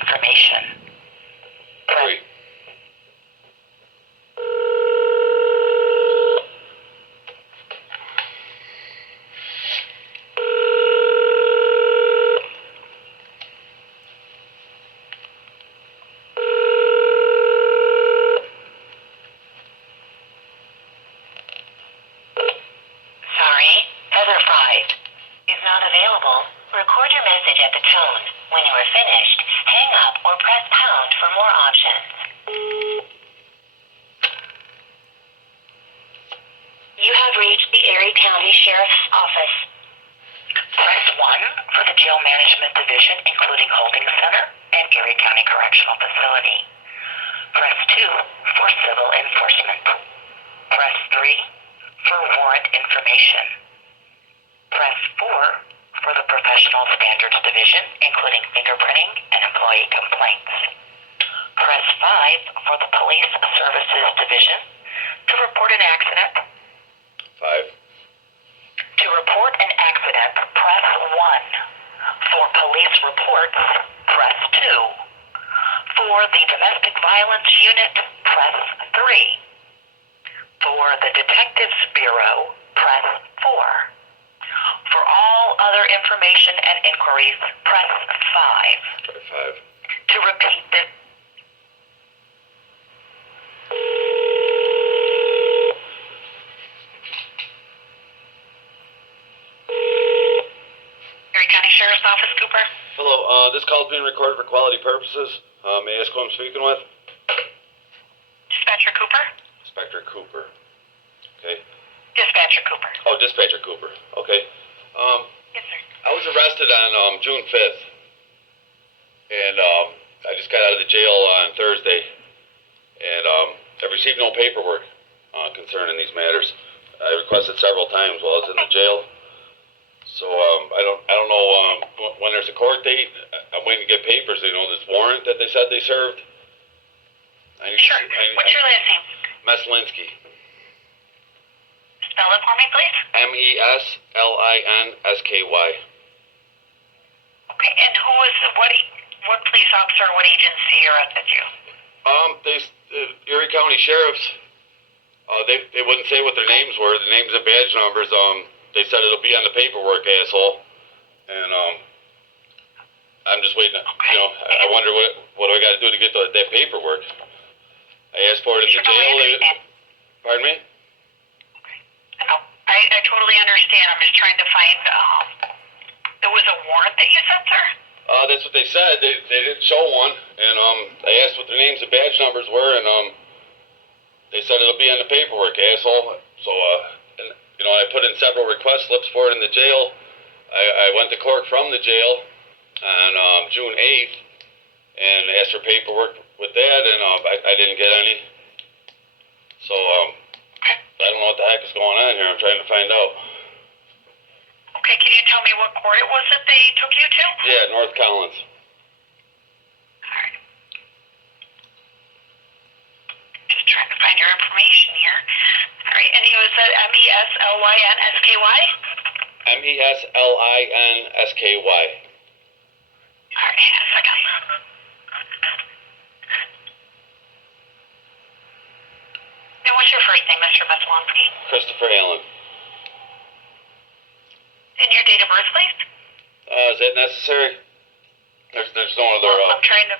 information. Three. Sorry, Heather 5 is not available. Record your message at the tone. When you are finished, hang up or press pound for more options. You have reached the Erie County Sheriff's Office. Press 1 for the Jail Management Division, including Holding Center and Erie County Correctional Facility. Press 2 for Civil Enforcement. Press 3 for Warrant Information. Press 4 for the Professional Standards Division, including fingerprinting and employee complaints. Press 5 for the Police Services Division to report an accident. 5. To report an accident, press 1. For police reports, press 2. For the Domestic Violence Unit, press 3. For the Detectives Bureau, press 4. For all other information and inquiries, press 5. Try 5. To repeat this, Erie County Sheriff's Office, Cooper. Hello, this call is being recorded for quality purposes. May I ask who I'm speaking with? Dispatcher Cooper. Inspector Cooper. Okay. Dispatcher Cooper. Oh, Dispatcher Cooper. Okay. Yes, sir. I was arrested on June 5th, and I just got out of the jail on Thursday, and I've received no paperwork concerning these matters. I requested several times while I was in the jail, so I don't know when there's a court date. I'm waiting to get papers. You know, this warrant that they said they served. Sure. What's your last name? Meslinsky. Spell it for me, please. Meslinsky. Okay, and who is what police officer, what agency arrested you? Erie County Sheriffs. They wouldn't say what their names were. The names and badge numbers. They said it'll be on the paperwork, asshole. And I'm just waiting. Okay. You know, I wonder what do I got to do to get that paperwork? I asked for it in the Sure, I jail. understand. Pardon me? I totally understand. I'm just trying to find, there was a warrant that you sent, sir? That's what they said. They didn't show one, and I asked what their names and badge numbers were, and they said it'll be on the paperwork, asshole. So, and you know, I put in several request slips for it in the jail. I went to court from the jail on June 8th and asked for paperwork with that, and I didn't get any. So, I don't know what the heck is going on here. I'm trying to find out. Okay, can you tell me what court it was that they took you to? Yeah, North Collins. Alright. Just trying to find your information here. Alright, and it was that Meslinsky? Meslinsky. Alright, hang on a second. And what's your first name, Mr. Meslinsky? Christopher Allen. And your date of birth, please? Is that necessary? There's no other. Well, I'm trying to.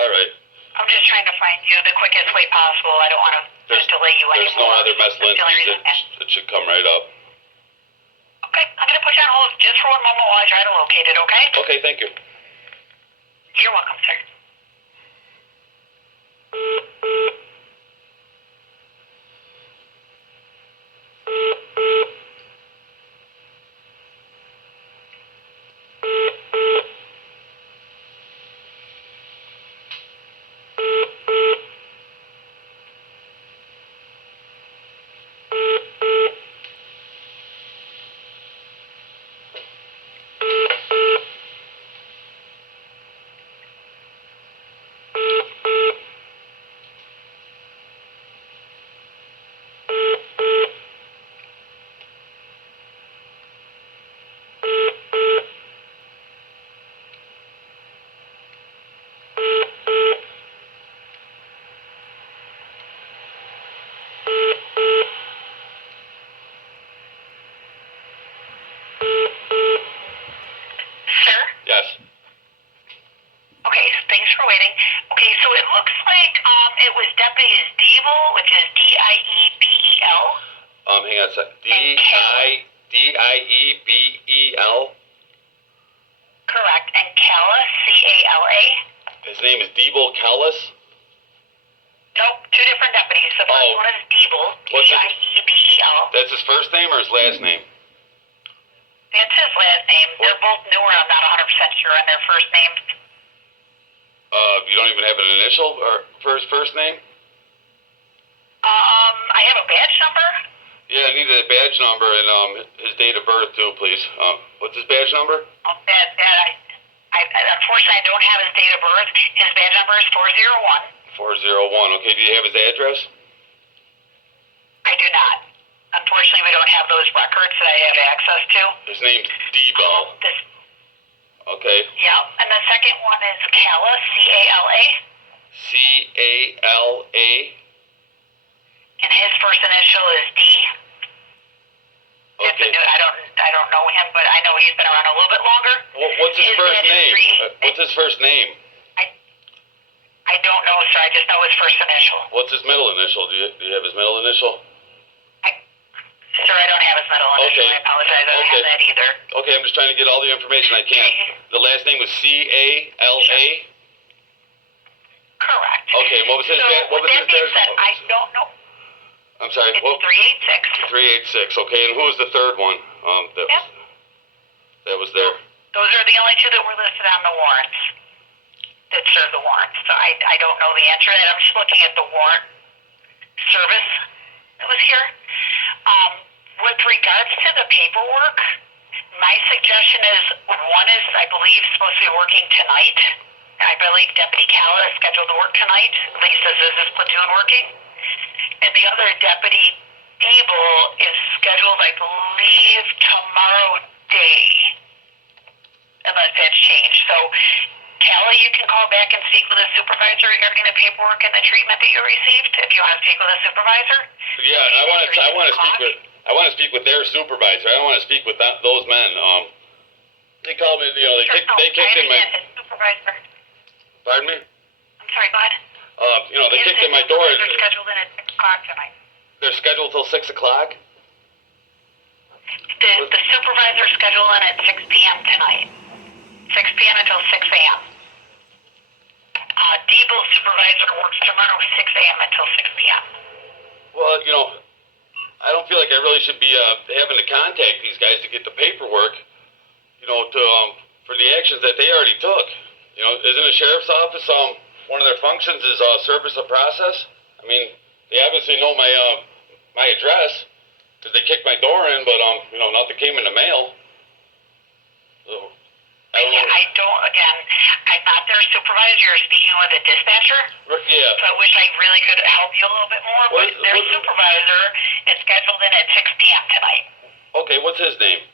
All right. I'm just trying to find you the quickest way possible. I don't want to delay you There's no anymore. other Meslinskys. It should come right up. Okay, I'm going to put you on hold just for one moment while I try to locate it, okay? Okay, thank you. You're welcome, sir. Diebel. Correct. And Cala, C-A-L-A? His name is Diebel Kellis? Nope, two different deputies. The first one is Diebel, D-I-E-B-E-L. That's his first name or his last name? That's his last name. They're both newer. I'm not 100% sure on their first names. You don't even have an initial for his first name? I have a badge number. Yeah, I need a badge number and his date of birth too, please. What's his badge number? Oh, I unfortunately I don't have his date of birth. His badge number is 401. 401. Okay, do you have his address? I do not. Unfortunately, we don't have those records that I have access to. His name's Diebel. Okay. Yep, and the second one is Cala, C-A-L-A. C-A-L-A. And his first initial is D. Okay. I don't know him, but I know he's been around a little bit longer. What's his first name? What's his first name? I don't know, sir. I just know his first initial. What's his middle initial? Do you have his middle initial? Sir, I don't have his middle initial. Okay. I apologize. I don't have that either. Okay, I'm just trying to get all the information I can. The last name was C-A-L-A? Correct. Okay, what was his I don't know. I'm sorry. It's 386. 386. Okay, and who was the third one? That was there. Those are the only two that were listed on the warrants. That serve the warrants. So I don't know the answer to that. I'm just looking at the warrant service that was here. With regards to the paperwork, my suggestion is one is, I believe, supposed to be working tonight. I believe Deputy Cala is scheduled to work tonight. At least this is his platoon working. And the other Deputy Abel is scheduled, I believe, tomorrow day. Unless that's changed. So, Cala, you can call back and speak with a supervisor regarding the paperwork and the treatment that you received if you want to speak with a supervisor. Yeah, I want to speak with their supervisor. I don't want to speak with those men. They called me, they kicked in my supervisor. Pardon me? I'm sorry, go ahead. They kicked in my door. They're scheduled in at 6 o'clock tonight. They're scheduled till 6 o'clock? The supervisor's scheduled in at 6 p.m. tonight. 6 p.m. until 6 a.m. Diebel's supervisor works tomorrow 6 a.m. until 6 p.m. Well, I don't feel like I really should be having to contact these guys to get the paperwork, for the actions that they already took. Isn't the sheriff's office, one of their functions is service of process? I mean, they obviously know my address because they kicked my door in, but, nothing came in the mail. So, I'm not their supervisor. You're speaking with a dispatcher. Yeah. So I wish I really could help you a little bit more, but their supervisor is scheduled in at 6 p.m. tonight. Okay, what's his name?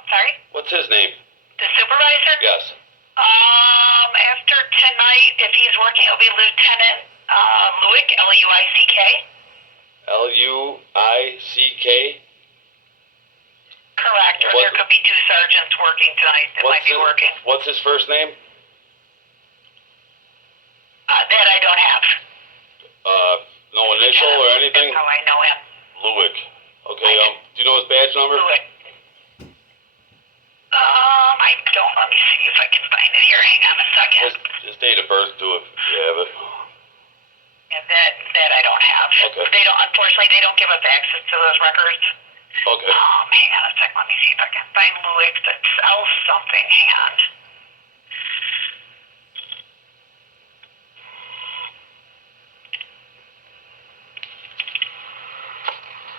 I'm sorry? What's his name? The supervisor? Yes. After tonight, if he's working, it'll be Lieutenant Luick, L-U-I-C-K. L-U-I-C-K? Correct, or there could be two sergeants working tonight that might be working. What's his first name? That I don't have. No initial or anything? That's how I know him. Luick. Okay, do you know his badge number? Luick. I don't. Let me see if I can find it here. Hang on a second. His date of birth, too, if you have it. Yeah, that I don't have. Okay. Unfortunately, they don't give us access to those records. Okay. Hang on a second. Let me see if I can find Luick. That's L something. Hang on.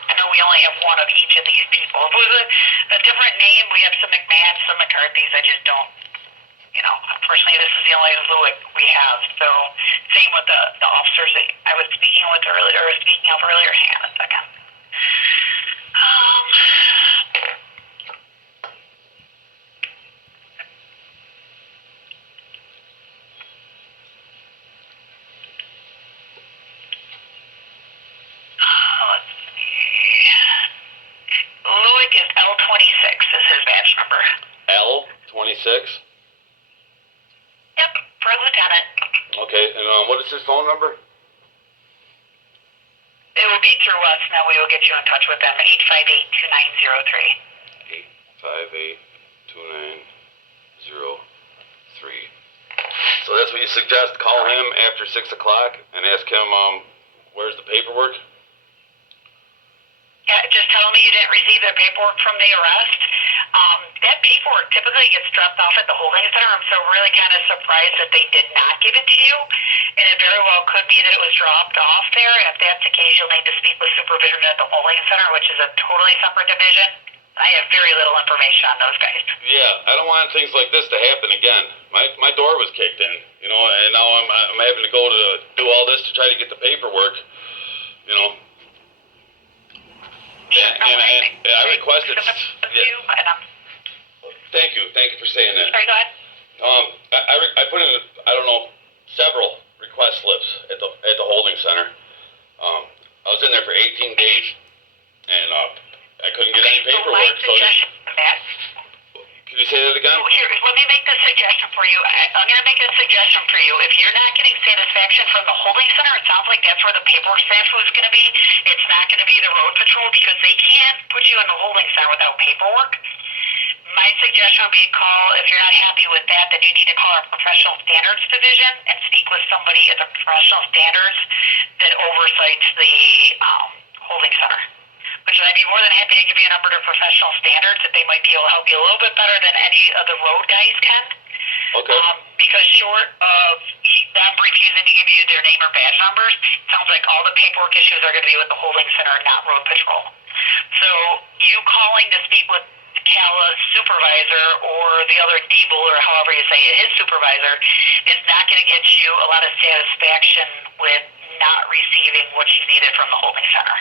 I know we only have one of each of these people. If it was a different name, we have some McMahon, some McCarthy's. I just don't. Unfortunately, this is the only Luick we have. So, same with the officers that I was speaking with earlier, Hang on a second. Let's see. Luick is L26 is his badge number. L26? Yep, for lieutenant. Okay, and what is his phone number? It will be through us, and then we will get you in touch with them, 858-2903. 858-2903. So that's what you suggest, call him after 6 o'clock and ask him, where's the paperwork? Yeah, just tell them you didn't receive the paperwork from the arrest. That paperwork typically gets dropped off at the holding center. I'm so really kind of surprised that they did not give it to you. And it very well could be that it was dropped off there. And if that's the case, you'll need to speak with supervision at the holding center, which is a totally separate division. I have very little information on those guys. Yeah, I don't want things like this to happen again. My door was kicked in, and now I'm having to go to do all this to try to get the paperwork, Yeah, And I requested. Yeah. Thank you for saying that. Sorry, go ahead. I put in several request slips at the holding center. I was in there for 18 days, and I couldn't get any paperwork. My suggestion to that. Can you say that again? Here, let me make this suggestion for you. I'm going to make a suggestion for you. If you're not getting satisfaction from the holding center, it sounds like that's where the paperwork staff is going to be. It's not going to be the road patrol because they can't put you in the holding center without paperwork. My suggestion would be call, if you're not happy with that, then you need to call our professional standards division and speak with somebody at the professional standards that oversights the holding center. Which I'd be more than happy to give you a number to professional standards that they might be able to help you a little bit better than any of the road guys can. Okay. Because short of them refusing to give you their name or badge numbers, it sounds like all the paperwork issues are going to be with the holding center and not road patrol. So you calling to speak with Cala's supervisor or the other Diebel or however you say it, his supervisor, is not going to get you a lot of satisfaction with not receiving what you needed from the holding center.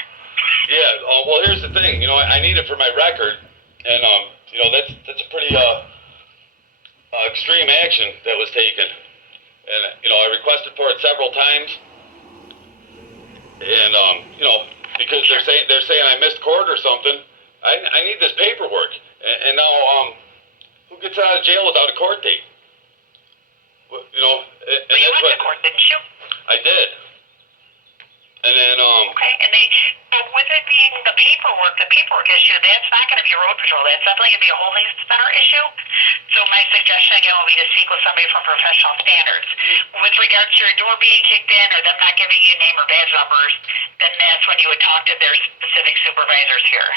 Yeah, well, here's the thing. I need it for my record, and that's a pretty extreme action that was taken, and I requested for it several times, and because they're saying I missed court or something. I need this paperwork, and now who gets out of jail without a court date? And But you went to court, didn't you? I did. And then, Okay, and with it being the paperwork issue, that's not going to be a road patrol. That's definitely going to be a holding center issue. So my suggestion again would be to speak with somebody from professional standards. With regards to your door being kicked in or them not giving you name or badge numbers, then that's when you would talk to their specific supervisors here.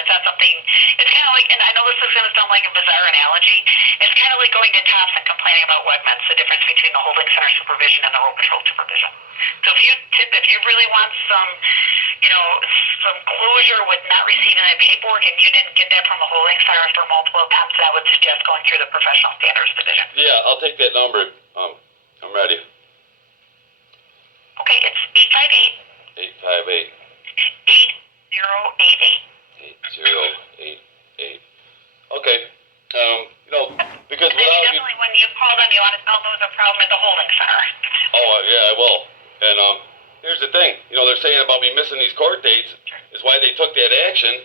That's not something, it's kind of like, and I know this is going to sound like a bizarre analogy, it's kind of like going to Tops and complaining about Wegmans, the difference between the holding center supervision and the road patrol supervision. So if you really want some closure with not receiving the paperwork and you didn't get that from the holding center for multiple attempts, I would suggest going through the professional standards division. Yeah, I'll take that number. I'm ready. Okay, it's 858 8088. 8088. Okay. Because and without definitely when you call them, you want to tell them there's a problem at the holding center. yeah, I will. And here's the thing. They're saying about me missing these court dates is why they took that action.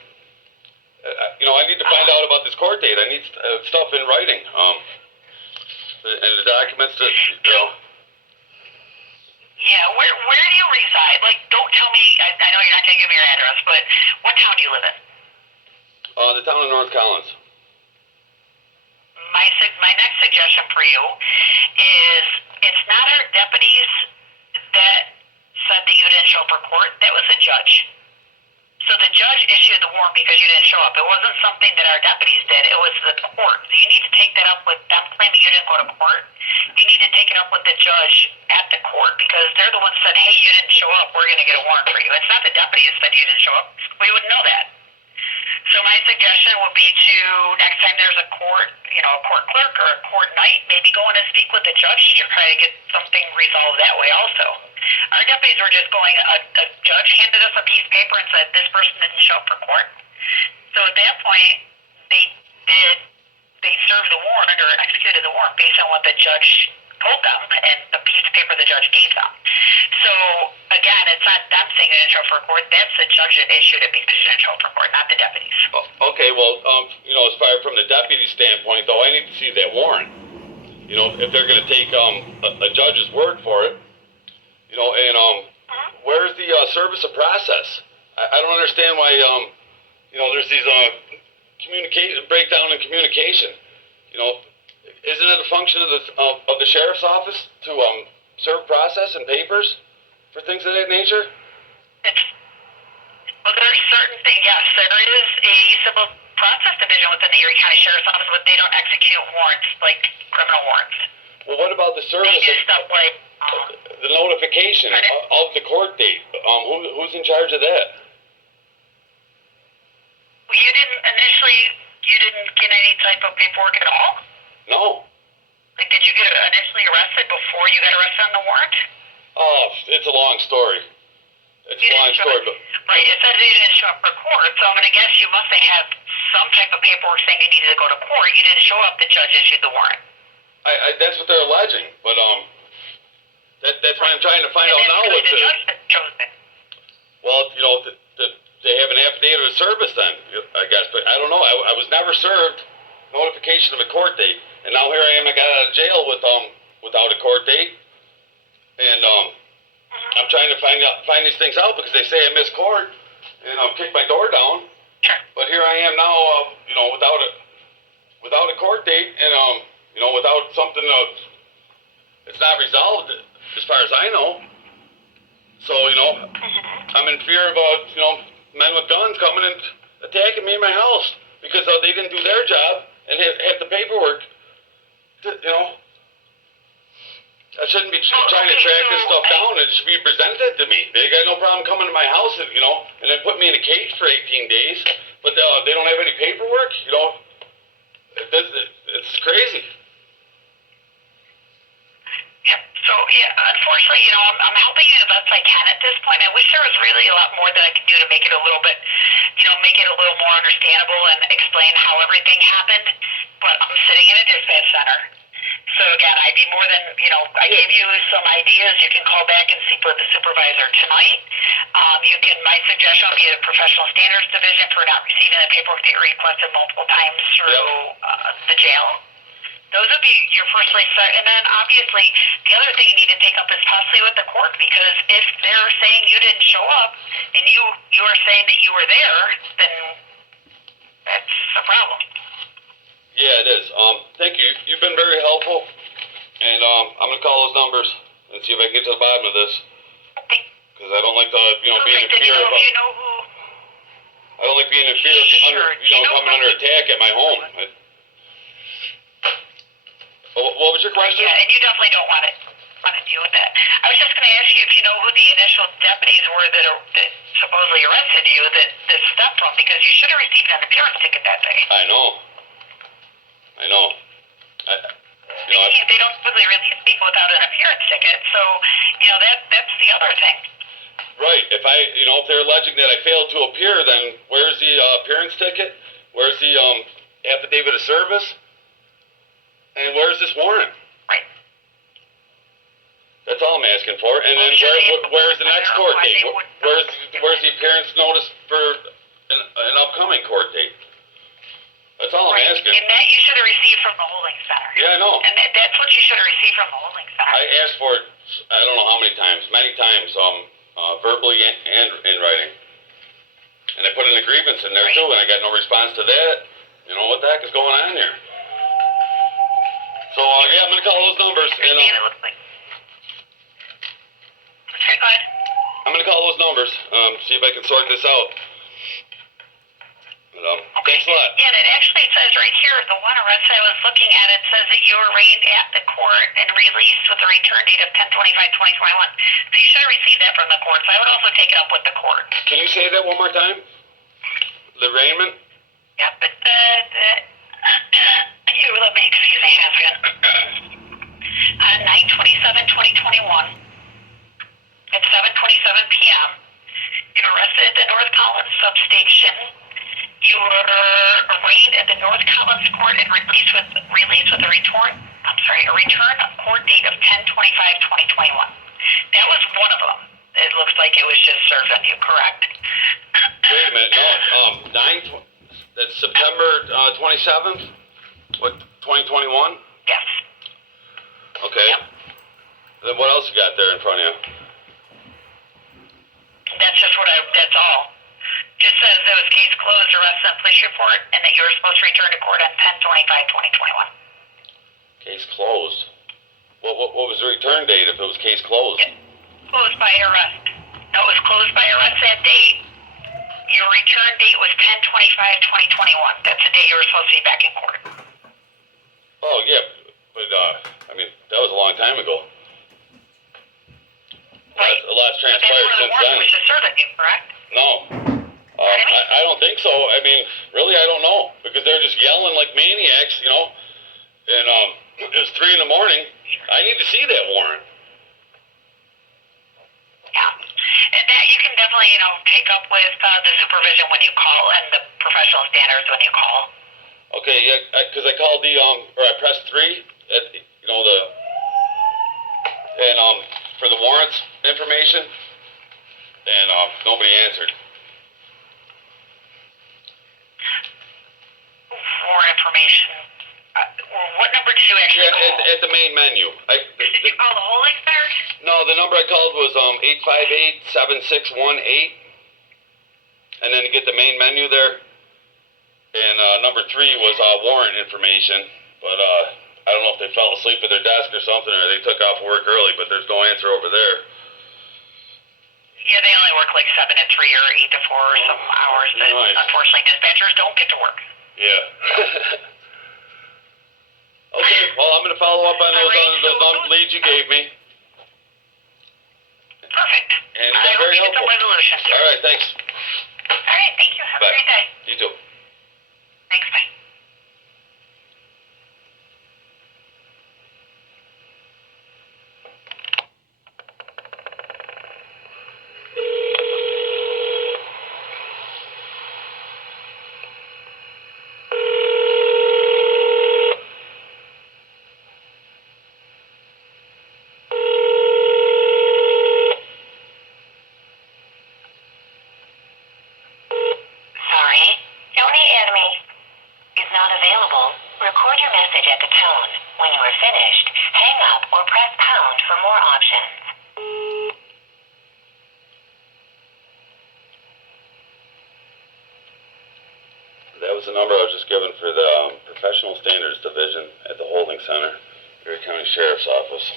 I need to find out about this court date. I need stuff in writing. And the documents that Yeah, where do you reside? Like, don't tell me. I know you're not going to give me your address, but what town do you live in? The town of North Collins. My next suggestion for you is it's not our deputies that said that you didn't show up for court. That was the judge. So the judge issued the warrant because you didn't show up. It wasn't something that our deputies did. It was the court. So you need to take that up with them claiming you didn't go to court. You need to take it up with the judge at the court because they're the ones that said, hey, you didn't show up. We're going to get a warrant for you. It's not the deputies that said you didn't show up. We wouldn't know that. So my suggestion would be to, next time there's a court, a court clerk or a court night, maybe go in and speak with the judge to try to get something resolved that way also. Our deputies were just going, a judge handed us a piece of paper and said, this person didn't show up for court. So at that point, they served the warrant or executed the warrant based on what the judge told them and the piece of paper the judge gave them. So again, it's not them saying they didn't show up for court. That's the judge that issued it because they didn't show up for court, not the deputies. Okay, well, as far from the deputy standpoint, though, I need to see that warrant. If they're going to take a judge's word for it, and where's the service of process? I don't understand why, there's these breakdown in communication. You know, isn't it a function of the sheriff's office to serve process and papers for things of that nature? Well, there's certain things. Yes, there is a civil process division within the Erie County Sheriff's Office, but they don't execute warrants like criminal warrants. Well, what about the service? They do stuff like the notification of the court date. Who's in charge of that? Well, you didn't get any type of paperwork at all? No. Like, did you get initially arrested before you got arrested on the warrant? Oh, it's a long story. It's a long story, but... Right, it says you didn't show up for court, so I'm going to guess you must have had some type of paperwork saying you needed to go to court. You didn't show up, the judge issued the warrant. That's what they're alleging, but that's why I'm trying to find out now what the judge that chose it. Well, you know, they have an affidavit of service then, I guess, but I don't know. I was never served notification of a court date, and now here I am. I got out of jail without a court date, and I'm trying to find these things out because they say I missed court and kick my door down. Sure. But here I am now, you know, without a court date and you know, without something it's not resolved as far as I know. So, you know, I'm in fear about, you know, men with guns coming and attacking me in my house because they didn't do their job and have the paperwork. You know, I shouldn't be trying to track this stuff down. It should be presented to me. They got no problem coming to my house, you know, and then put me in a cage for 18 days, but they don't have any paperwork. You know, it's crazy. Yep. So, yeah, unfortunately, you know, I'm helping you the best I can at this point. I wish there was really a lot more that I could do to make it a little bit, you know, make it a little more understandable and explain how everything happened. But I'm sitting in a dispatch center. So, again, I'd be more than, you know, I gave you some ideas. You can call back and speak with the supervisor tonight. My suggestion would be the Professional Standards Division for not receiving the paperwork that you requested multiple times through the jail. Those would be your first place start. And then, obviously, the other thing you need to take up is possibly with the court, because if they're saying you didn't show up and you are saying that you were there, then that's a problem. Yeah, it is. Thank you. You've been very helpful, and I'm gonna call those numbers and see if I can get to the bottom of this. Because I don't like the, you know, being in fear of. You know who? I don't like being in fear of coming under attack at my home. What was your question? Yeah, and you definitely don't want to deal with that. I was just going to ask you if you know who the initial deputies were that supposedly arrested you that stopped from, because you should have received an appearance ticket that day. I know. They don't typically release people without an appearance ticket, so, you know, that's the other thing. Right. If they're alleging that I failed to appear, then where's the appearance ticket? Where's the affidavit of service? And where's this warrant? Right. That's all I'm asking for. And then where's the next court date? Where's the appearance notice for an upcoming court date? That's all I'm asking. And that you should have received from the holding center. Yeah, I know. And that's what you should have received from the holding center. I asked for it, I don't know how many times, verbally and in writing. And I put in a grievance in there too, and I got no response to that. You know, what the heck is going on here? So, yeah, I'm going to call those numbers. And, it looks like. Sorry, go ahead. I'm going to call those numbers, see if I can sort this out. But, okay. Thanks a lot. Yeah, and it actually says right here, the one arrest I was looking at, it says that you were arraigned at the court and released with a return date of 10/25/2021. So you should have received that from the court. So I would also take it up with the court. Can you say that one more time? The arraignment? Yeah, but let me, excuse me, hang on a second. 9/27/2021 at 7:27 p.m. You were arrested at the North Collins substation. You were arraigned at the North Collins court and released with a return court date of 10/25/2021. That was one of them. It looks like it was just served on you, correct? Wait a minute, no, that's September 27th? What, 2021? Yes. Okay. Yep. Then what else you got there in front of you? That's all. Just says it was case closed, arrest and police report, and that you were supposed to return to court on 10/25/2021. Case closed. What was the return date if it was case closed? Closed by arrest. No, it was closed by arrest that date. Your return date was 10/25/2021. That's the day you were supposed to be back in court. Oh, yeah, but, I mean, that was a long time ago. Right. A lot's transpired since then. Was to serve you, correct? No. I don't think so. I mean, really, I don't know. Because they're just yelling like maniacs, you know. And it was 3 in the morning. I need to see that warrant. Yeah. And that you can definitely, take up with the supervision when you call and the professional standards when you call. Okay, yeah, because I called I pressed 3 at, for the warrants information, and nobody answered. For information, what number did you actually call? At the main menu. Did you call the holding center? No, the number I called was 858-7618, and then to get the main menu there, and number 3 was warrant information, but I don't know if they fell asleep at their desk or something, or they took off work early, but there's no answer over there. Yeah, they only work like 7 to 3 or 8 to 4 or some hours that unfortunately dispatchers don't get to work. Yeah. Okay, well, I'm going to follow up on those leads you gave me. Perfect. And you've been very helpful. Some resolutions. All right, thanks. All right, thank you. Have a great day. You too. Thanks, bye. Record your message at the tone. When you are finished, hang up or press pound for more options. That was the number I was just given for the Professional Standards Division at the Holding Center, Erie County Sheriff's Office.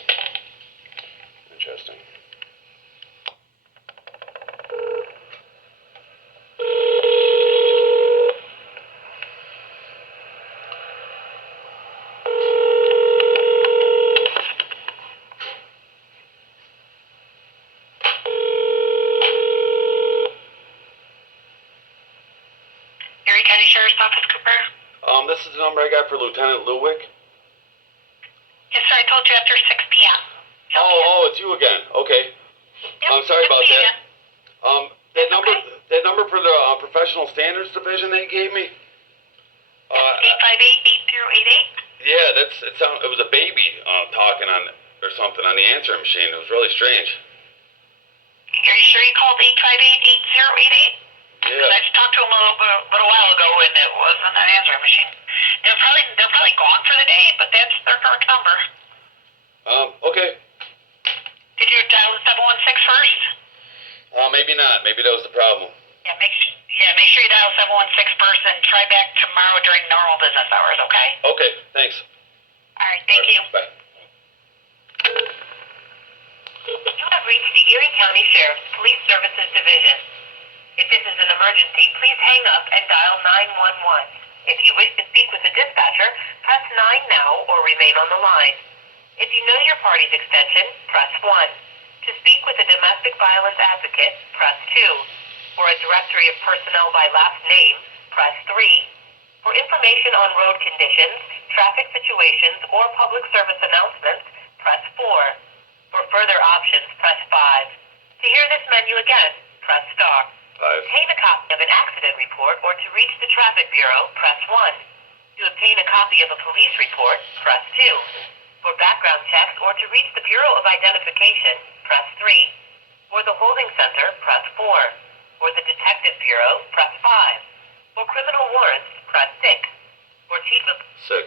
Interesting. Erie County Sheriff's Office, Cooper? This is the number I got for Lieutenant Luick. Yes, sir. I told you after 6 p.m. Oh, it's you again. Okay. Yep, I'm sorry about that. Okay. That number for the Professional Standards Division they gave me. 858-8088? Yeah, it was a baby talking on or something on the answering machine. It was really strange. Are you sure you called 858-8088? Yeah. I just talked to him a little while ago, and it wasn't an answering machine. They're probably gone for the day, but that's their correct number. Okay. Did you dial the 716 first? Maybe not. Maybe that was the problem. Yeah, make sure you dial 716 first and try back tomorrow during normal business hours, okay? Okay, thanks. All right, thank you. Bye. You have reached the Erie County Sheriff's Police Services Division. If this is an emergency, please hang up and dial 911. If you wish to speak with a dispatcher, press 9 now or remain on the line. If you know your party's extension, press 1. To speak with a domestic violence advocate, press 2. For a directory of personnel by last name, press 3. For information on road conditions, traffic situations, or public service announcements, press 4. For further options, press 5. To hear this menu again, press star. To obtain a copy of an accident report or to reach the traffic bureau, press 1. To obtain a copy of a police report, press 2. For background checks or to reach the Bureau of Identification, press 3. For the holding center, press 4. For the detective bureau, press 5. For criminal warrants, press 6. For chief of 6.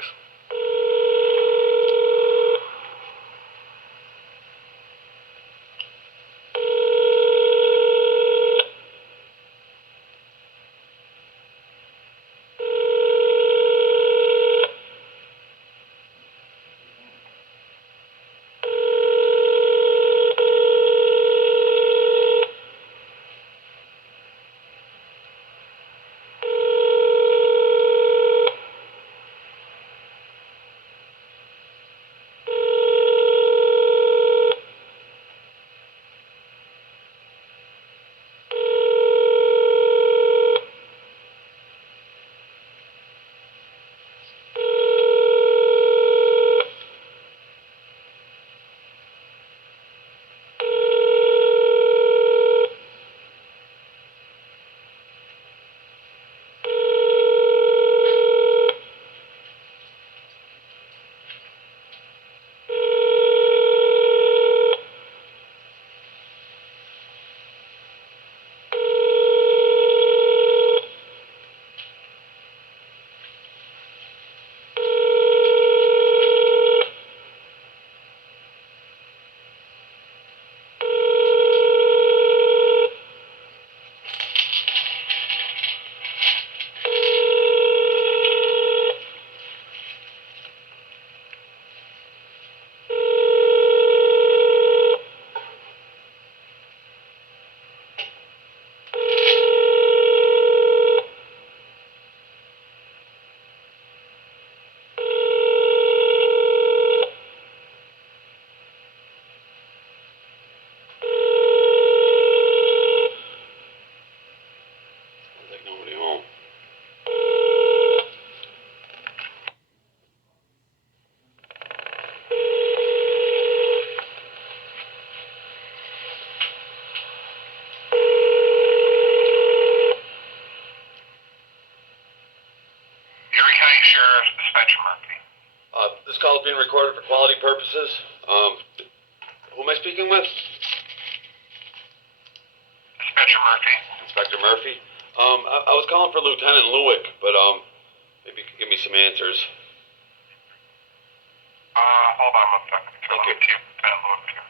Dispatcher Murphy. This call is being recorded for quality purposes. Who am I speaking with? Dispatcher Murphy. Inspector Murphy. I was calling for Lieutenant Luick, but maybe you could give me some answers. Hold on one second. Thank you. Lieutenant Luick here.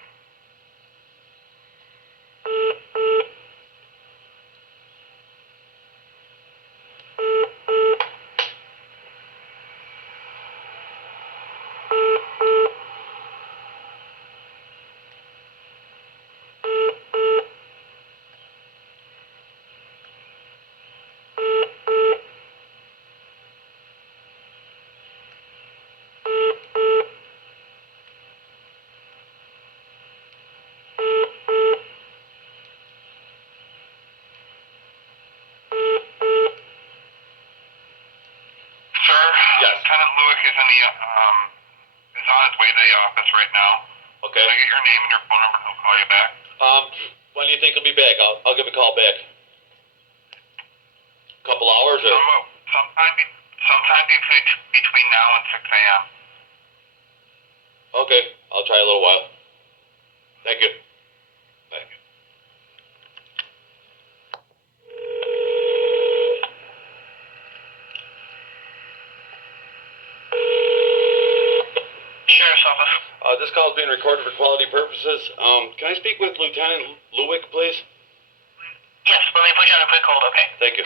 Lieutenant Luick is is on his way to the office right now. Okay. Can I get your name and your phone number and he'll call you back? When do you think he'll be back? I'll give a call back. Couple hours or? Sometime between now and 6 a.m. Okay, I'll try a little while. Thank you. Bye. Sheriff's office. This call is being recorded for quality purposes. Can I speak with Lieutenant Luick, please? Yes, let me put you on a quick hold, okay? Thank you.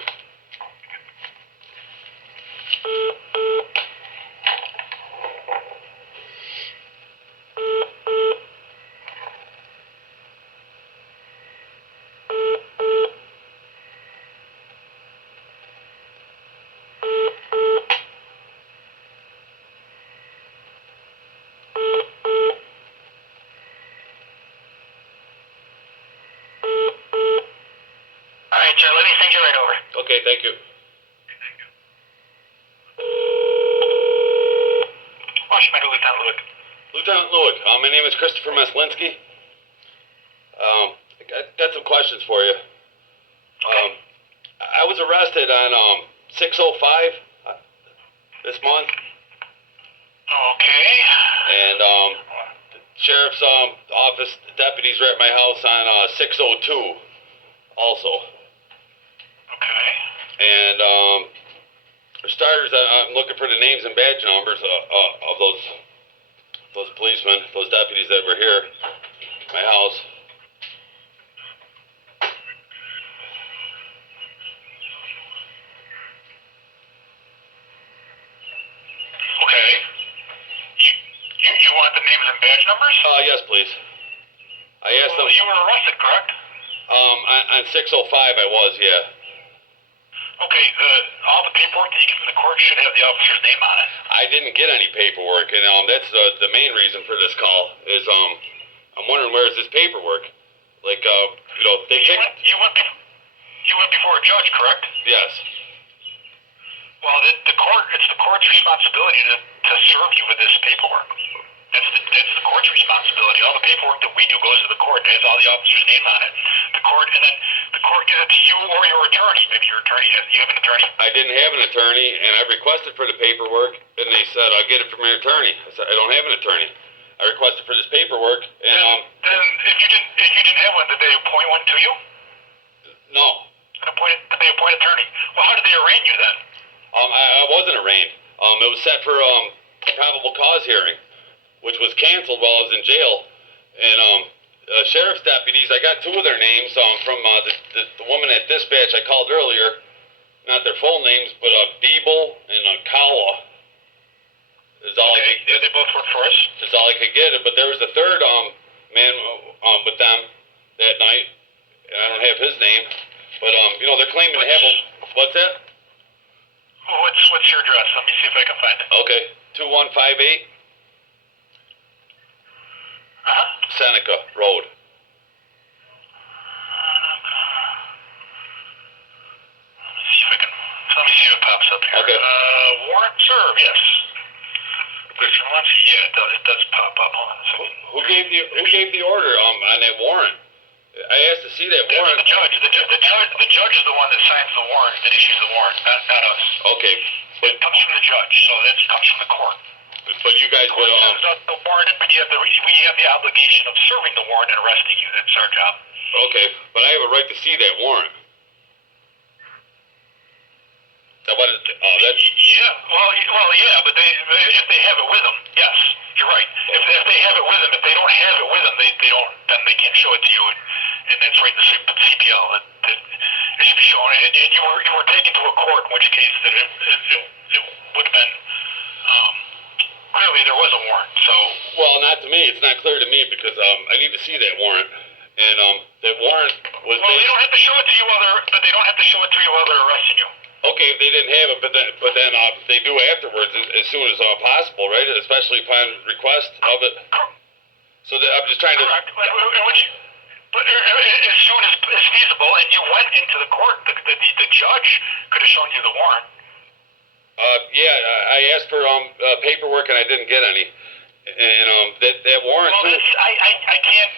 Alright, sir, let me send you right over. Okay, thank you. Washington, Lieutenant Luick. Lieutenant Luick, my name is Christopher Meslinski. I got some questions for you. I was arrested on 6/05 this month, Okay. and the sheriff's office deputies were at my house on 6/02 also. Okay. And for starters, I'm looking for the names and badge numbers of those policemen, those deputies that were here at my house. Okay. You want the names and badge numbers? Yes, please. I asked them. Well, you were arrested, correct? On 6/05 I was, yeah. Okay, all the paperwork that you get from the court should have the officer's name on it. I didn't get any paperwork, and that's the main reason for this call is I'm wondering where is this paperwork? Like they You picked. you went before a judge, correct? Yes. Well, it's the court's responsibility to serve you with this paperwork. That's the court's responsibility. All the paperwork that we do goes to the court. It has all the officer's name on it. The court gives it to you or your attorney. Maybe your attorney you have an attorney. I didn't have an attorney, and I requested for the paperwork, and they said I'll get it from your attorney. I said I don't have an attorney. I requested for this paperwork, and Then if you didn't have one, did they appoint one to you? no. Did they appoint an attorney? Well, how did they arraign you then? I wasn't arraigned. It was set for probable cause hearing, which was canceled while I was in jail. And sheriff's deputies, I got two of their names from the woman at dispatch I called earlier. Not their full names, but Beeble and Kawa. Is all Okay, they both work for us. Is all I could get. But there was a third man with them that night, and I don't have his name. But they're claiming to have a. What's that? What's your address? Let me see if I can find it. Okay, 2158 Seneca Road. Let me see if it pops up here. Okay. Warrant serve, yes. Christian Muncie, yeah, it does pop up. Hold on a second. Who gave the order on that warrant? I asked to see that That's warrant. the judge. The judge is the one that signs the warrant, that issues the warrant, not us. Okay. It comes from the judge, so that comes from the court. But you guys would the warrant, but we have the obligation of serving the warrant and arresting you. That's our job. Okay, but I have a right to see that warrant. That's... Yeah, well, yeah, but if they have it with them, yes, you're right. If they have it with them, if they don't have it with them, they don't, then they can't show it to you, and that's right in the CPL. That it should be shown, and you were taken to a court, in which case that it would have been clearly there was a warrant. So well, not to me. It's not clear to me because I need to see that warrant, and that warrant was. Well, they don't have to show it to you but they don't have to show it to you while they're arresting you. Okay, if they didn't have it, but then they do afterwards as soon as possible, right? Especially upon request of it. So I'm just trying to. Correct. But as soon as feasible, and you went into the court, the judge could have shown you the warrant. Yeah, I asked for paperwork and I didn't get any. And that warrant. Well, I can't.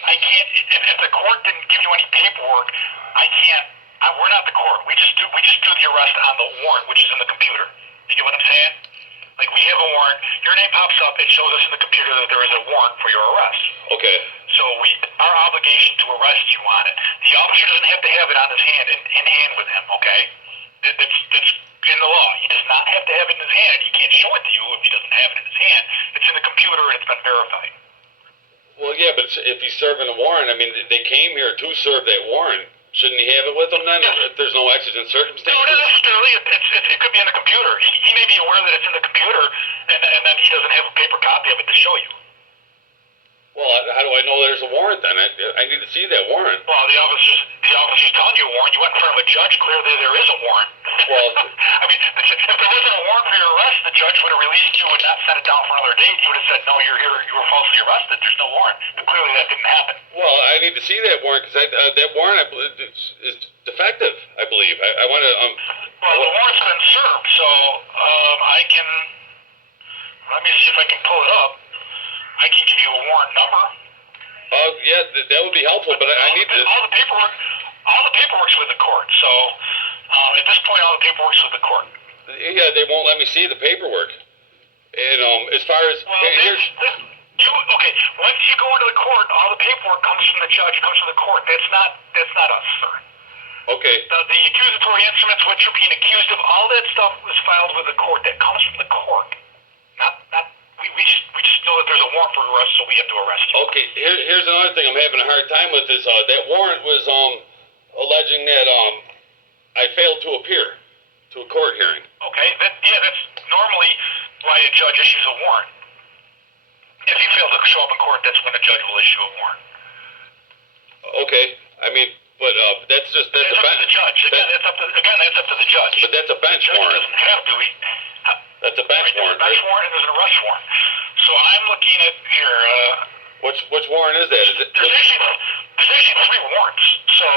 If the court didn't give you any paperwork, I can't. We're not the court. We just do the arrest on the warrant, which is in the computer. You get what I'm saying? Like, we have a warrant. Your name pops up. It shows us in the computer that there is a warrant for your arrest. Okay. So our obligation to arrest you on it. The officer doesn't have to have it on his hand in hand with him. Okay. That's in the law. He does not have to have it in his hand. He can't show it to you if he doesn't have it in his hand. It's in the computer and it's been verified. Well, yeah, but if he's serving a warrant, I mean, they came here to serve that warrant. Shouldn't he have it with him then? If there's no exigent circumstances? No, not necessarily. It could be in the computer. He may be aware that it's in the computer, and then he doesn't have a paper copy of it to show you. Well, how do I know there's a warrant then? I need to see that warrant. Well, the officer's telling you a warrant. You went in front of a judge. Clearly, there is a warrant. Well, I mean, if there wasn't a warrant for your arrest, the judge would have released you and not sent it down for another date. He would have said, no, you're here. You were falsely arrested. There's no warrant. But clearly, that didn't happen. Well, I need to see that warrant because that warrant is defective, I believe. I want to. Well, the warrant's been served, so I can. Let me see if I can pull it up. I can give you a warrant number. Yeah, that would be helpful, but I need to. All the paperwork's with the court. So at this point, all the paperwork's with the court. Yeah, they won't let me see the paperwork. And as far as okay, once you go into the court, all the paperwork comes from the judge, comes from the court. That's not us, sir. Okay. The accusatory instruments, what you're being accused of, all that stuff was filed with the court. That comes from the court. We just know that there's a warrant for arrest, so we have to arrest you. Okay, here's another thing I'm having a hard time with is that warrant was alleging that I failed to appear to a court hearing. Okay, that's normally why a judge issues a warrant. If you fail to show up in court, that's when a judge will issue a warrant. Okay, I mean, but that's up to the judge. That's up to the judge. But that's a bench warrant. The judge doesn't have to. That's a bench warrant. There's a bench warrant and there's an arrest warrant. So I'm looking at here. Which warrant is that? There's actually 3 warrants. So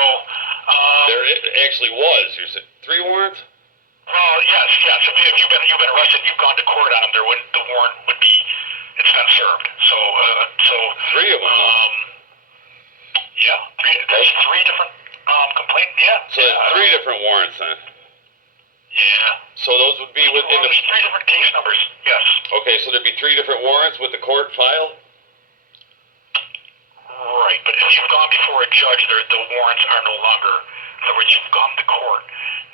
there actually was. You said 3 warrants? Well, yes. If you've been arrested, and you've gone to court on them. The warrant would be. It's been served. So 3 of them. Yeah, there's 3 different complaints. Yeah. So 3 different warrants then. Yeah. So those would be within there's 3 different case numbers. Yes. Okay, so there'd be 3 different warrants with the court file. Right, but if you've gone before a judge, the warrants are no longer. In other words, you've gone to court.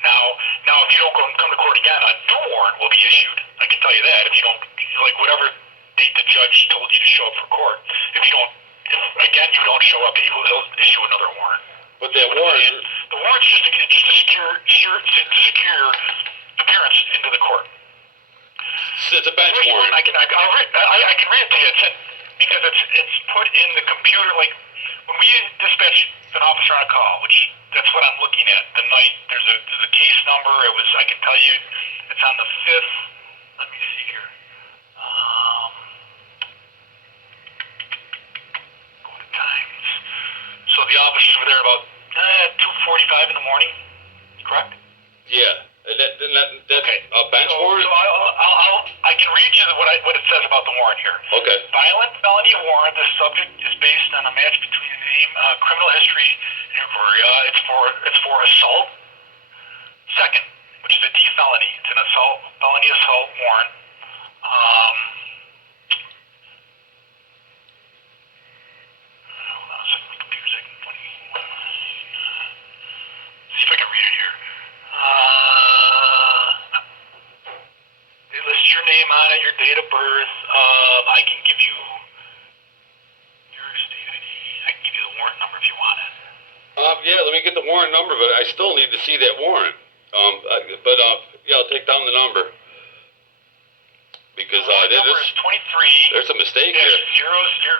Now, if you don't come to court again, a new warrant will be issued. I can tell you that. If you don't, like whatever date the judge told you to show up for court, if you don't show up, he will issue another warrant. But that warrant, the warrant's just to secure your appearance into the court. It's a bench warrant. I can read it to you. Because it's put in the computer, like when we dispatch an officer on a call, which that's what I'm looking at. The night there's a case number. I can tell you, it's on the 5th. Let me see here. Go to times. So the officers were there about 2:45 in the morning. Correct? Yeah. That's okay. A bench warrant? So I can read you what it says about the warrant here. Okay. Violent felony warrant. The subject is based on a match between the name, criminal history, and inquiry. It's for assault. Second, which is a D felony. It's an assault felony assault warrant. Hold on a second, my computer's acting funny. See if I can read it here. It lists your name on it, your date of birth. I can give you your state ID. I can give you the warrant number if you want it. Yeah, let me get the warrant number, but I still need to see that warrant. Yeah, I'll take down the number. Because number is 23. there's a mistake here.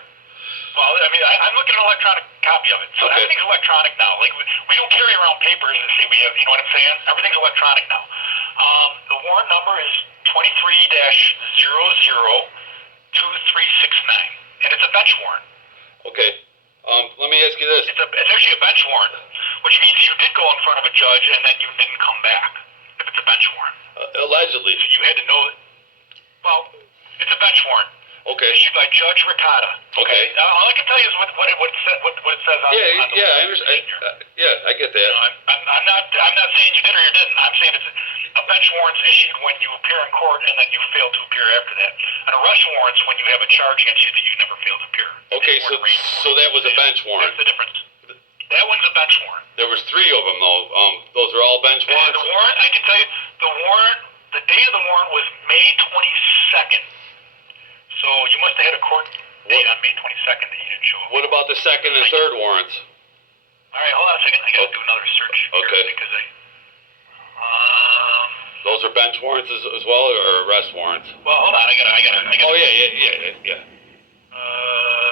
Well, I mean, I'm looking at an electronic copy of it. So Okay. Everything's electronic now. Like, we don't carry around papers that say we have, you know what I'm saying? Everything's electronic now. The warrant number is 23-002369. And it's a bench warrant. Okay. Let me ask you this. It's actually a bench warrant, which means you did go in front of a judge and then you didn't come back. If it's a bench warrant. Allegedly. So you had to know it. Well, it's a bench warrant. Okay. Issued by Judge Ricotta. Okay. All I can tell you is what it says on the I understand. I get that. I'm not saying you did or you didn't. I'm saying it's a bench warrant's issued when you appear in court and then you fail to appear after that. An arrest warrant's when you have a charge against you that you never failed to appear. Okay, so that was a bench warrant. That's the difference. That one's a bench warrant. There was 3 of them though. Those are all bench warrants. The warrant, I can tell you, the day of the warrant was May 22nd. So you must have had a court date on May 22nd that you didn't show up. What about the 2nd and 3rd warrants? All right, hold on a second. I gotta do another search. Okay. Because Those are bench warrants as well, or arrest warrants? well, hold on. I gotta. Oh yeah.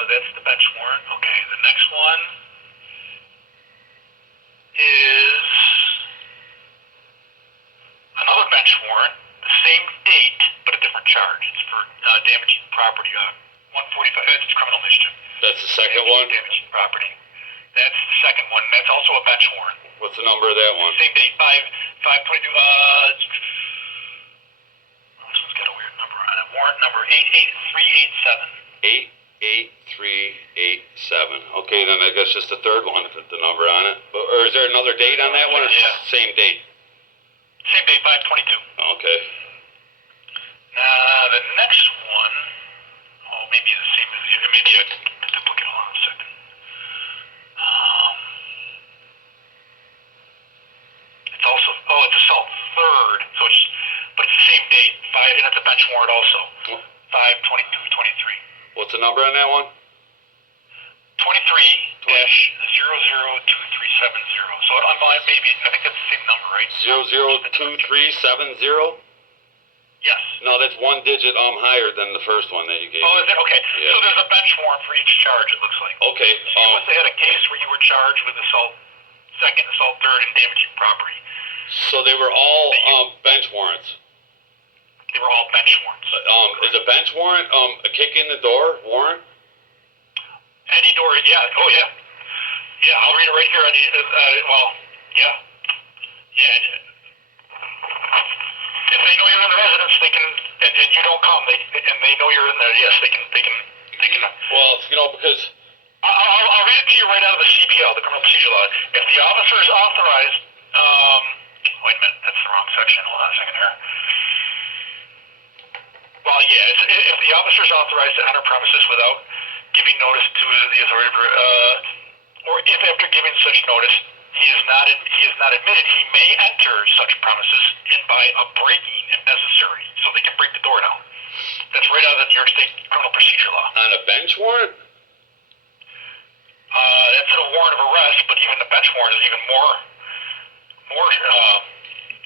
That's the bench warrant. Okay. The next one is another bench warrant. The same date, but a different charge. It's for damaging property. 145. It's criminal mischief. That's the second one? Damaging property. That's the second one. That's also a bench warrant. What's the number of that one? Same date. 522. This one's got a weird number on it. Warrant number 88387. 88387. Okay, then I guess just the 3rd one, the number on it. Or is there another date on that one? Or Yeah. Same date? Same date, 522. Okay. Now, the next one, maybe the same as you, maybe a duplicate. Hold on a second. It's also, it's assault 3rd, but it's the same date, and it's a bench warrant also. 52223. What's the number on that one? 23-002370. So maybe, I think that's the same number, right? 002370? Yes. No, that's 1 digit higher than the first one that you gave me. Oh, is it? Okay. Yeah. So there's a bench warrant for each charge, it looks like. Okay. So you must have had a case where you were charged with assault 2nd, assault 3rd, and damaging property. So they were all bench warrants? They were all bench warrants. Is a bench warrant a kick in the door warrant? Any door, yeah. Oh, yeah. Yeah, I'll read it right here. Yeah. If they know you're in the residence, they can, and you don't come, and they know you're in there, yes, they can. Well, because... I'll read it to you right out of the CPL, the Criminal Procedure Law. If the officer is authorized, wait a minute, that's the wrong section. Hold on a second here. Well, yeah, if the officer is authorized to enter premises without giving notice to the authority, or if after giving such notice he is not admitted, he may enter such premises and by a breaking if necessary, so they can break the door down. That's right out of the New York State Criminal Procedure Law. On a bench warrant? That's a warrant of arrest, but even the bench warrant is even more.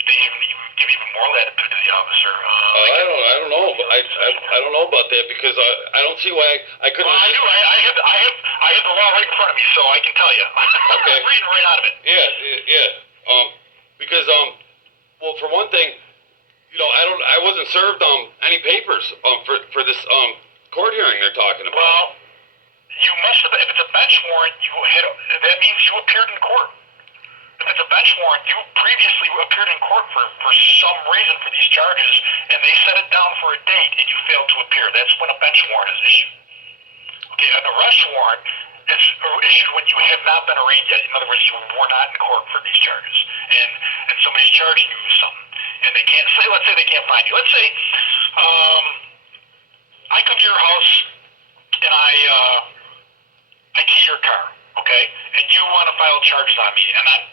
They even give even more latitude to the officer. I don't know. I don't know about that because I don't see why I couldn't. Well, I do. I have the law right in front of me, so I can tell you. Okay. I'm reading right out of it. Yeah. Because well, for one thing, I wasn't served any papers for this court hearing they're talking about. Well, you must have. If it's a bench warrant, that means you appeared in court. If it's a bench warrant, you previously appeared in court for some reason for these charges, and they set it down for a date, and you failed to appear. That's when a bench warrant is issued. Okay, an arrest warrant is issued when you have not been arraigned yet. In other words, you were not in court for these charges, and somebody's charging you with something. and they can't say, let's say they can't find you. Let's say I come to your house and I key your car, okay? And you want to file charges on me,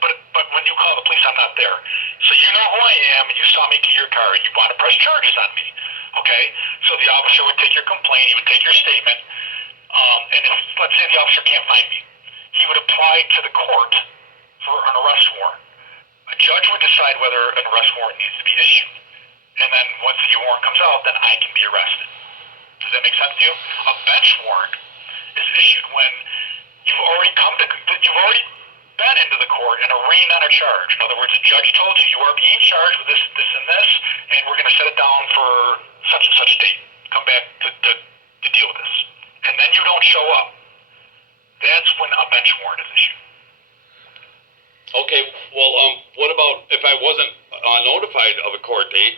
but when you call the police, I'm not there. So you know who I am, and you saw me key your car, and you want to press charges on me, okay? So the officer would take your complaint, he would take your statement, and if, let's say the officer can't find me, he would apply to the court for an arrest warrant. A judge would decide whether an arrest warrant needs to be issued. And then once the warrant comes out, then I can be arrested. Does that make sense to you? A bench warrant is issued when you've already been into the court and arraigned on a charge. In other words, a judge told you you are being charged with this, this, and this, and we're going to set it down for such and such date. Come back to deal with this. And then you don't show up. That's when a bench warrant is issued. Okay, well, what about if I wasn't notified of a court date?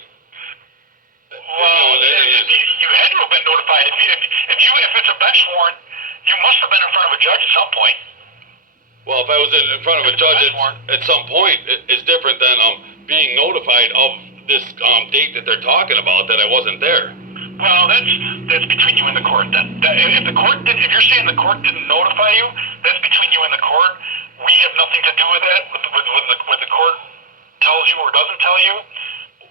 Well, you had to have been notified. If it's a bench warrant, you must have been in front of a judge at some point. Well, if I was in front of a judge at some point, it's different than being notified of this date that they're talking about that I wasn't there. Well, that's between you and the court then. If you're saying the court didn't notify you, that's between you and the court. We have nothing to do with that. What the court tells you or doesn't tell you.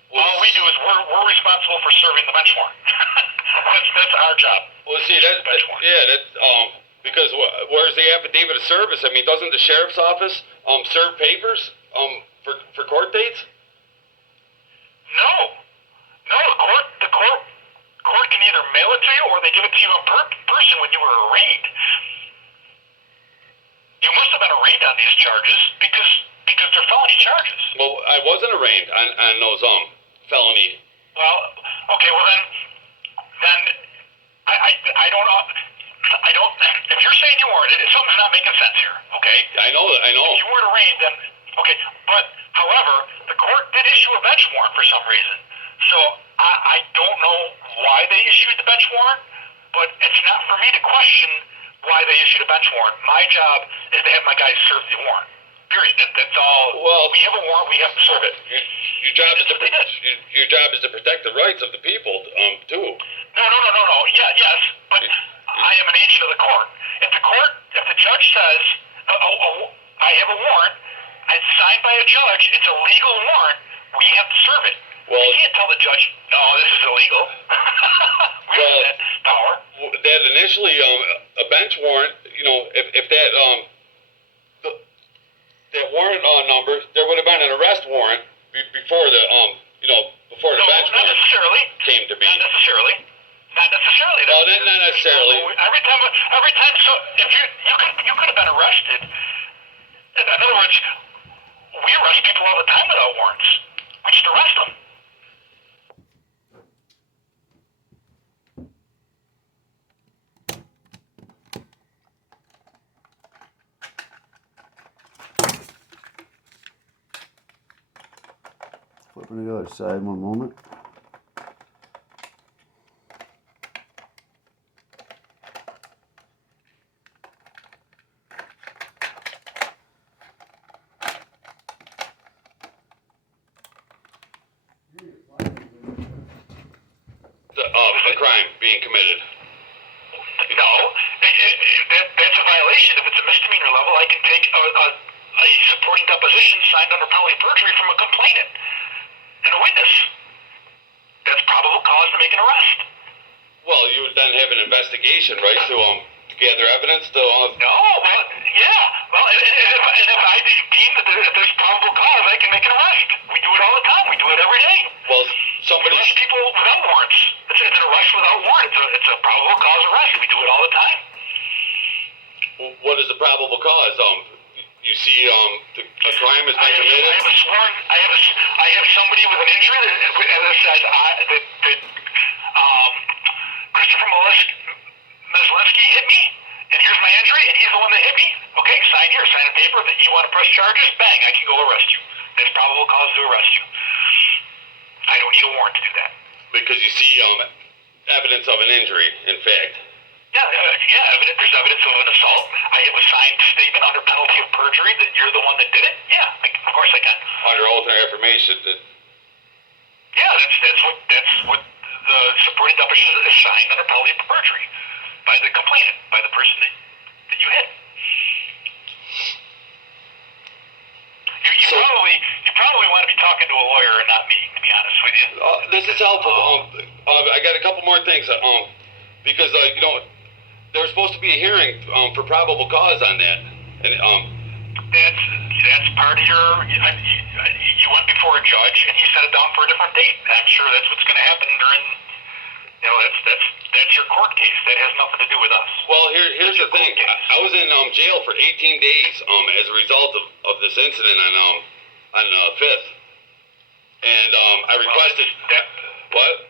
All we do is we're responsible for serving the bench warrant. that's our job. Well, see, because where's the affidavit of service? I mean, doesn't the sheriff's office serve papers for court dates? No, the court can either mail it to you or they give it to you in person when you were arraigned. You must have been arraigned on these charges because they're felony charges. Well, I wasn't arraigned on those felony. Well, okay, well then I don't know. If you're saying you weren't, something's not making sense here. Okay. I know. If you weren't arraigned, then okay. But however, the court did issue a bench warrant for some reason. So I don't know why they issued the bench warrant, but it's not for me to question why they issued a bench warrant. My job is to have my guys serve the warrant. Period. That's all. Well, we have a warrant. We have to serve it. Your job is to protect the rights of the people, too. No. Yes, but I am an agent of the court. If the judge says, I have a warrant, it's signed by a judge, it's a legal warrant, we have to serve it. Well, we can't tell the judge, no, this is illegal. We have that power. That initially, a bench warrant, if that that warrant number, there would have been an arrest warrant before the bench warrant came to be. Not necessarily. No, not necessarily. Every time. So if you could have been arrested. In other words, we arrest people all the time without warrants. We just arrest them. Flipping to the other side, one moment. The crime being committed. No, that's a violation. If it's a misdemeanor level, I can take a supporting deposition signed under penalty of perjury from a complainant and a witness. That's probable cause to make an arrest. Well, you would then have an investigation, right, to gather evidence to... No, well, yeah. Well, and if I deem that there's probable cause, I can make an arrest. We do it all the time. We do it every day. Well, we arrest people without warrants. It's an arrest without warrant. It's a probable cause arrest. We do it all the time. What is the probable cause? You see, a crime has been committed. I have somebody with an injury that says that Christopher Meslinski hit me, and here's my injury, and he's the one that hit me. Okay, sign here, sign a paper that you want to press charges. Bang, I can go arrest you. That's probable cause to arrest you. I don't need a warrant to do that. Because you see evidence of an injury, in fact. There's evidence of an assault. I have a signed statement under penalty of perjury that you're the one that did it. Yeah, of course I can. Under oath and affirmation that... Yeah, that's what the supporting deposition is signed under penalty of perjury by the complainant, by the person that you hit. You probably want to be talking to a lawyer and not me, to be honest with you. This is helpful. I got a couple more things. Because you know, there was supposed to be a hearing for probable cause on that, and that's part of your. You went before a judge and he set it down for a different date. I'm sure that's what's going to happen during. You know, that's your court case. That has nothing to do with us. Well, here's the thing. I was in jail for 18 days as a result of this incident on the 5th, and I requested what?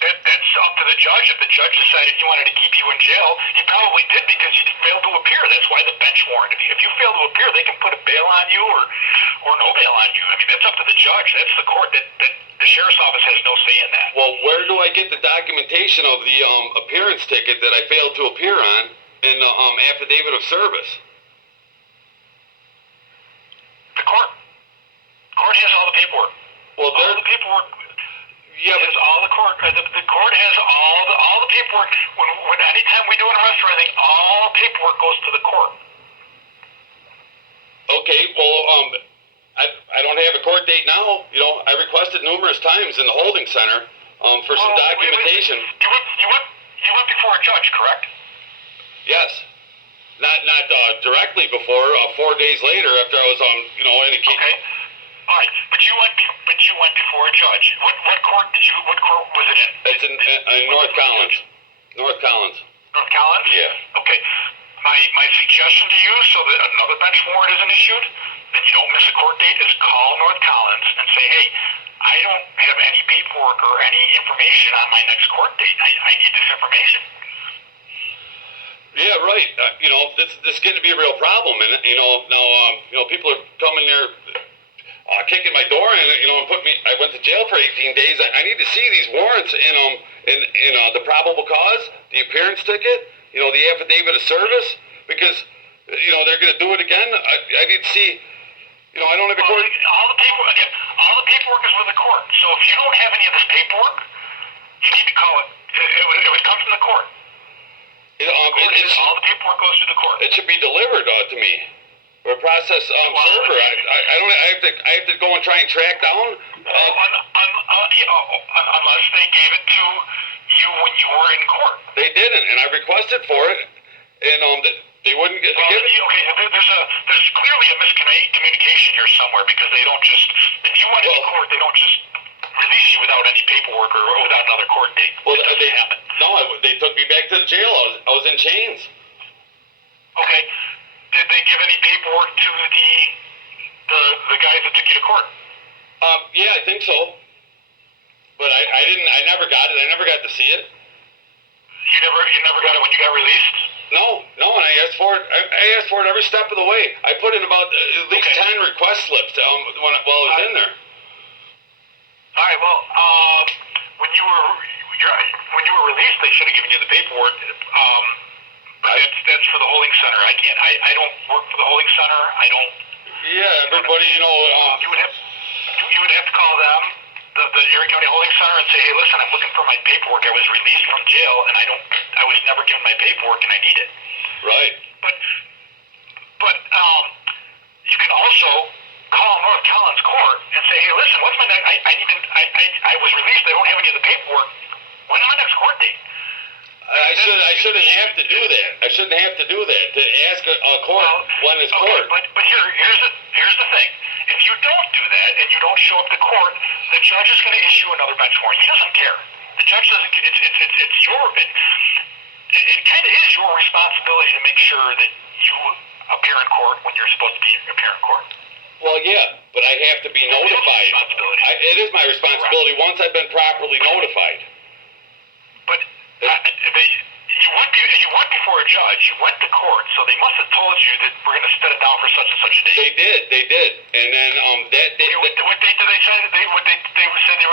That's up to the judge. If the judge decided he wanted to keep you in jail, he probably did because you failed to appear. That's why the bench warrant. If you fail to appear, they can put a bail on you or no bail on you. I mean, that's up to the judge. That's the court. That the sheriff's office has no say in that. Well, where do I get the documentation of the appearance ticket that I failed to appear on in the affidavit of service? The court. The court has all the paperwork. Well, all the paperwork. Yeah, but all the court. The court has all the paperwork. When anytime we do an arrest or anything, all paperwork goes to the court. Okay. Well, I don't have a court date now. You know, I requested numerous times in the holding center for some documentation. You went before a judge, correct? Yes. Not directly before. 4 days later, after I was in the case. Okay. All right, but you went before a judge. What court was it in? It's in North Collins. North Collins. North Collins? Yeah. Okay. My suggestion to you, so that another bench warrant isn't issued, and you don't miss a court date, is call North Collins and say, hey, I don't have any paperwork or any information on my next court date. I need this information. Yeah, right. This is getting to be a real problem, and now people are coming there. Kicking my door in, and put me. I went to jail for 18 days. I need to see these warrants in the probable cause, the appearance ticket, the affidavit of service, because they're going to do it again. I need to see. I don't have a court. All the paperwork is with the court. So if you don't have any of this paperwork, you need to call it. It would come from the court. All the paperwork goes to the court. It should be delivered to me. Or process server. I have to go and try and track down. Unless they gave it to you when you were in court. They didn't, and I requested for it, and they wouldn't give it. Okay, there's clearly a miscommunication here somewhere because they don't just. If you went into court, they don't just release you without any paperwork or without another court date. Well, they took me back to the jail. I was in chains. Okay. Did they give any paperwork to the guys that took you to court? Yeah, I think so. But I didn't. I never got it. I never got to see it. You never got it when you got released? No. And I asked for it. I asked for it every step of the way. I put in about at least 10 request slips while I was in there. All right. Well, when you were released, they should have given you the paperwork. But that's for the holding center. I don't work for the holding center. I don't. Yeah, everybody, you would have to call them, the Erie County Holding Center, and say, hey, listen, I'm looking for my paperwork. I was released from jail, and I was never given my paperwork, and I need it. Right. But you can also call North Collins Court and say, hey, listen, what's my next? I was released. I don't have any of the paperwork. When's my next court date? I shouldn't have to do that. I shouldn't have to do that, to ask a court when it's court. But here's the thing. If you don't do that and you don't show up to court, the judge is going to issue another bench warrant. He doesn't care. The judge doesn't. It kind of is your responsibility to make sure that you appear in court when you're supposed to appear in court. Well, yeah, but I have to be notified. It is my responsibility once I've been properly notified. But you went before a judge, you went to court, so they must have told you that we're going to set it down for such and such a date. They did. And then that day. What date did they say they said they were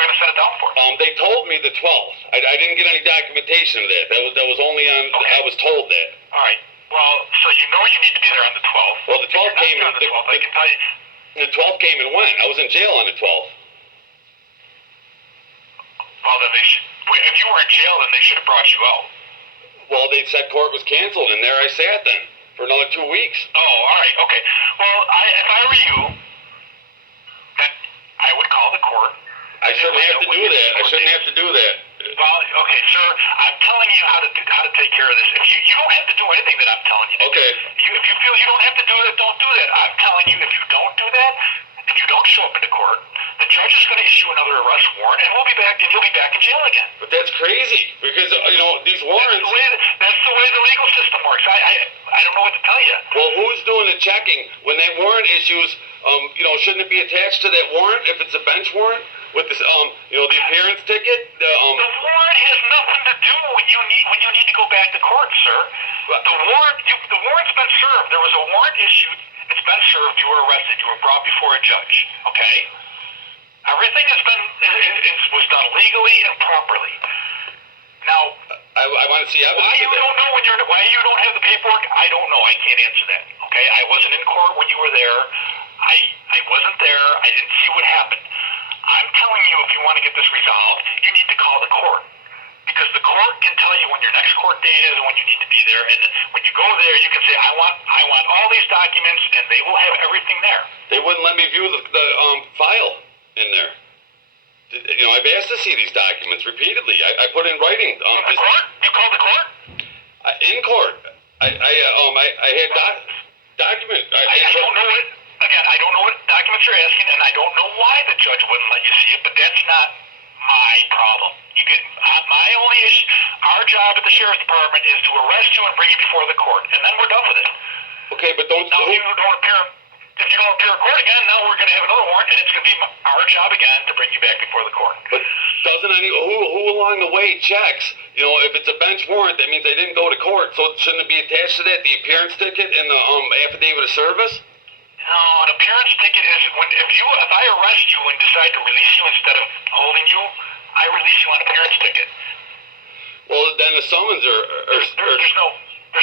going to set it down for? They told me the 12th. I didn't get any documentation of that. That was only on. Okay. I was told that. All right. Well, so you need to be there on the 12th. Well, the 12th came. On the 12th, I can tell you. The 12th came and went. I was in jail on the 12th. Well, then if you were in jail, then they should have brought you out. Well, they said court was canceled, and there I sat then for another 2 weeks. Oh, all right, okay. Well, if I were you, then I would call the court. I shouldn't have to do that. I shouldn't have to do that. Well, okay, sir, I'm telling you how to take care of this. If you don't have to do anything that I'm telling you. Okay. If you feel you don't have to do it, don't do that. I'm telling you, if you don't do that, and you don't show up into court, the judge is going to issue another arrest warrant, and you'll be back in jail again. But that's crazy because these warrants. That's the way the legal system works. I don't know what to tell you. Well, who's doing the checking when that warrant issues? Shouldn't it be attached to that warrant if it's a bench warrant with this? The appearance ticket. The warrant has nothing to do when you need to go back to court, sir. The warrant's been served. There was a warrant issued. It's been served. You were arrested. You were brought before a judge. Okay. Everything was done legally and properly. Now, I want to see evidence. Why you don't have the paperwork? I don't know. I can't answer that. Okay. I wasn't in court when you were there. I wasn't there. I didn't see what happened. I'm telling you, if you want to get this resolved, you need to call the court. Because the court can tell you when your next court date is and when you need to be there. And when you go there, you can say, I want all these documents, and they will have everything there. They wouldn't let me view the file in there. I've asked to see these documents repeatedly. I put in writing. The court? You called the court? In court. I had document. I don't know what. Again, I don't know what documents you're asking, and I don't know why the judge wouldn't let you see it. But that's not my problem. My only issue. Our job at the sheriff's department is to arrest you and bring you before the court, and then we're done with it. Okay, but don't. Now, if you don't appear in court again, now we're going to have another warrant, and it's going to be our job again to bring you back before the court. But doesn't who along the way checks? If it's a bench warrant, that means they didn't go to court. So shouldn't it be attached to that, the appearance ticket and the affidavit of service? No, an appearance ticket is if I arrest you and decide to release you instead of holding you, I release you on appearance ticket. Well, then the summons There's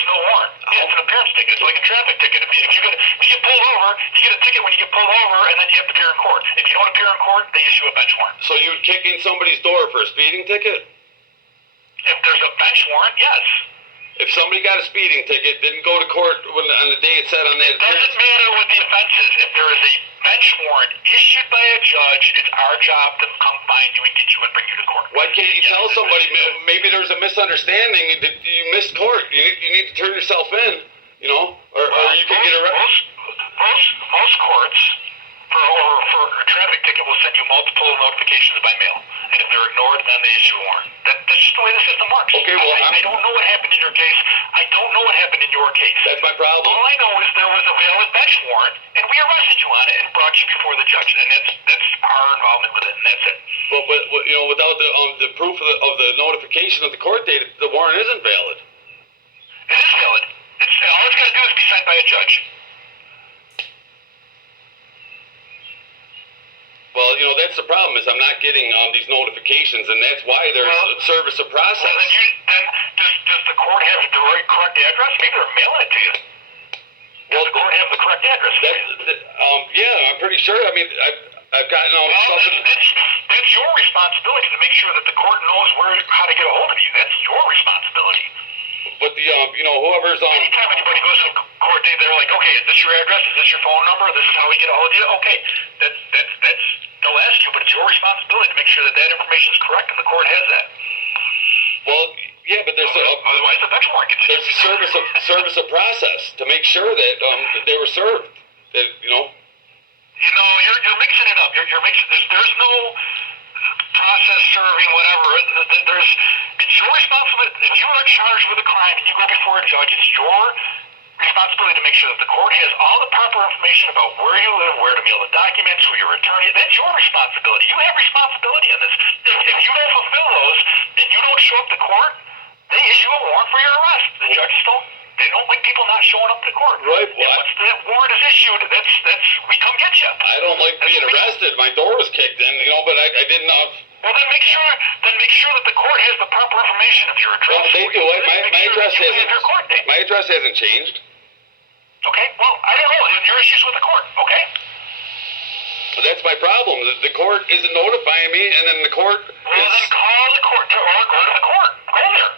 no warrant. Yeah, it's an appearance ticket. It's like a traffic ticket. If you get pulled over, you get a ticket when you get pulled over, and then you have to appear in court. If you don't appear in court, they issue a bench warrant. So you would kick in somebody's door for a speeding ticket? If there's a bench warrant, yes. If somebody got a speeding ticket, didn't go to court on the day it said on that. It doesn't matter what the offense is. If there is a bench warrant issued by a judge, it's our job to come find you and get you and bring you to court. Why can't you tell somebody? Maybe there's a misunderstanding that you missed court. You need to turn yourself in, or you can get arrested. Most courts for a traffic ticket will send you multiple notifications by mail, and if they're ignored, then they issue a warrant. That's just the way the system works. Okay, well, I don't know what happened in your case. I don't know what happened in your case. That's my problem. All I know is there was a valid bench warrant, and we arrested you on it and brought you before the judge, and that's our involvement with it, and that's it. But without the proof of the notification of the court date, the warrant isn't valid. It is valid. All it's got to do is be signed by a judge. Well, that's the problem is I'm not getting these notifications, and that's why there's a service of process. Well, then does the court have the correct address? Maybe they're mailing it to you. Does the court have the correct address? Yeah, I'm pretty sure. I mean, I've gotten something. That's your responsibility to make sure that the court knows how to get a hold of you. That's your responsibility. But whoever's on. Anytime anybody goes to court, they're like, okay, is this your address? Is this your phone number? This is how we get a hold of you? Okay, that's they'll ask you, but it's your responsibility to make sure that information is correct, and the court has that. Well, yeah, but there's otherwise the bench warrant gets there's a service of process to make sure that they were served. That you're mixing it up. You're mixing. There's no process serving whatever. It's your responsibility. If you are charged with a crime and you go before a judge, it's your responsibility to make sure that the court has all the proper information about where you live, where to mail the documents, who your attorney. That's your responsibility. You have responsibility in this. If you don't fulfill those and you don't show up to court, they issue a warrant for your arrest. The judges don't like people not showing up to court. Right. Well, once that warrant is issued, that's we come get you. I don't like being arrested. My door was kicked in, but I didn't know. Well, then make sure that the court has the proper information of your address. Well, they do it. My address hasn't changed. Okay. Well, I don't know. Your issues with the court. Okay. Well, that's my problem. The court isn't notifying me, and then the court. Well, then call the court, or go to the court. Go there.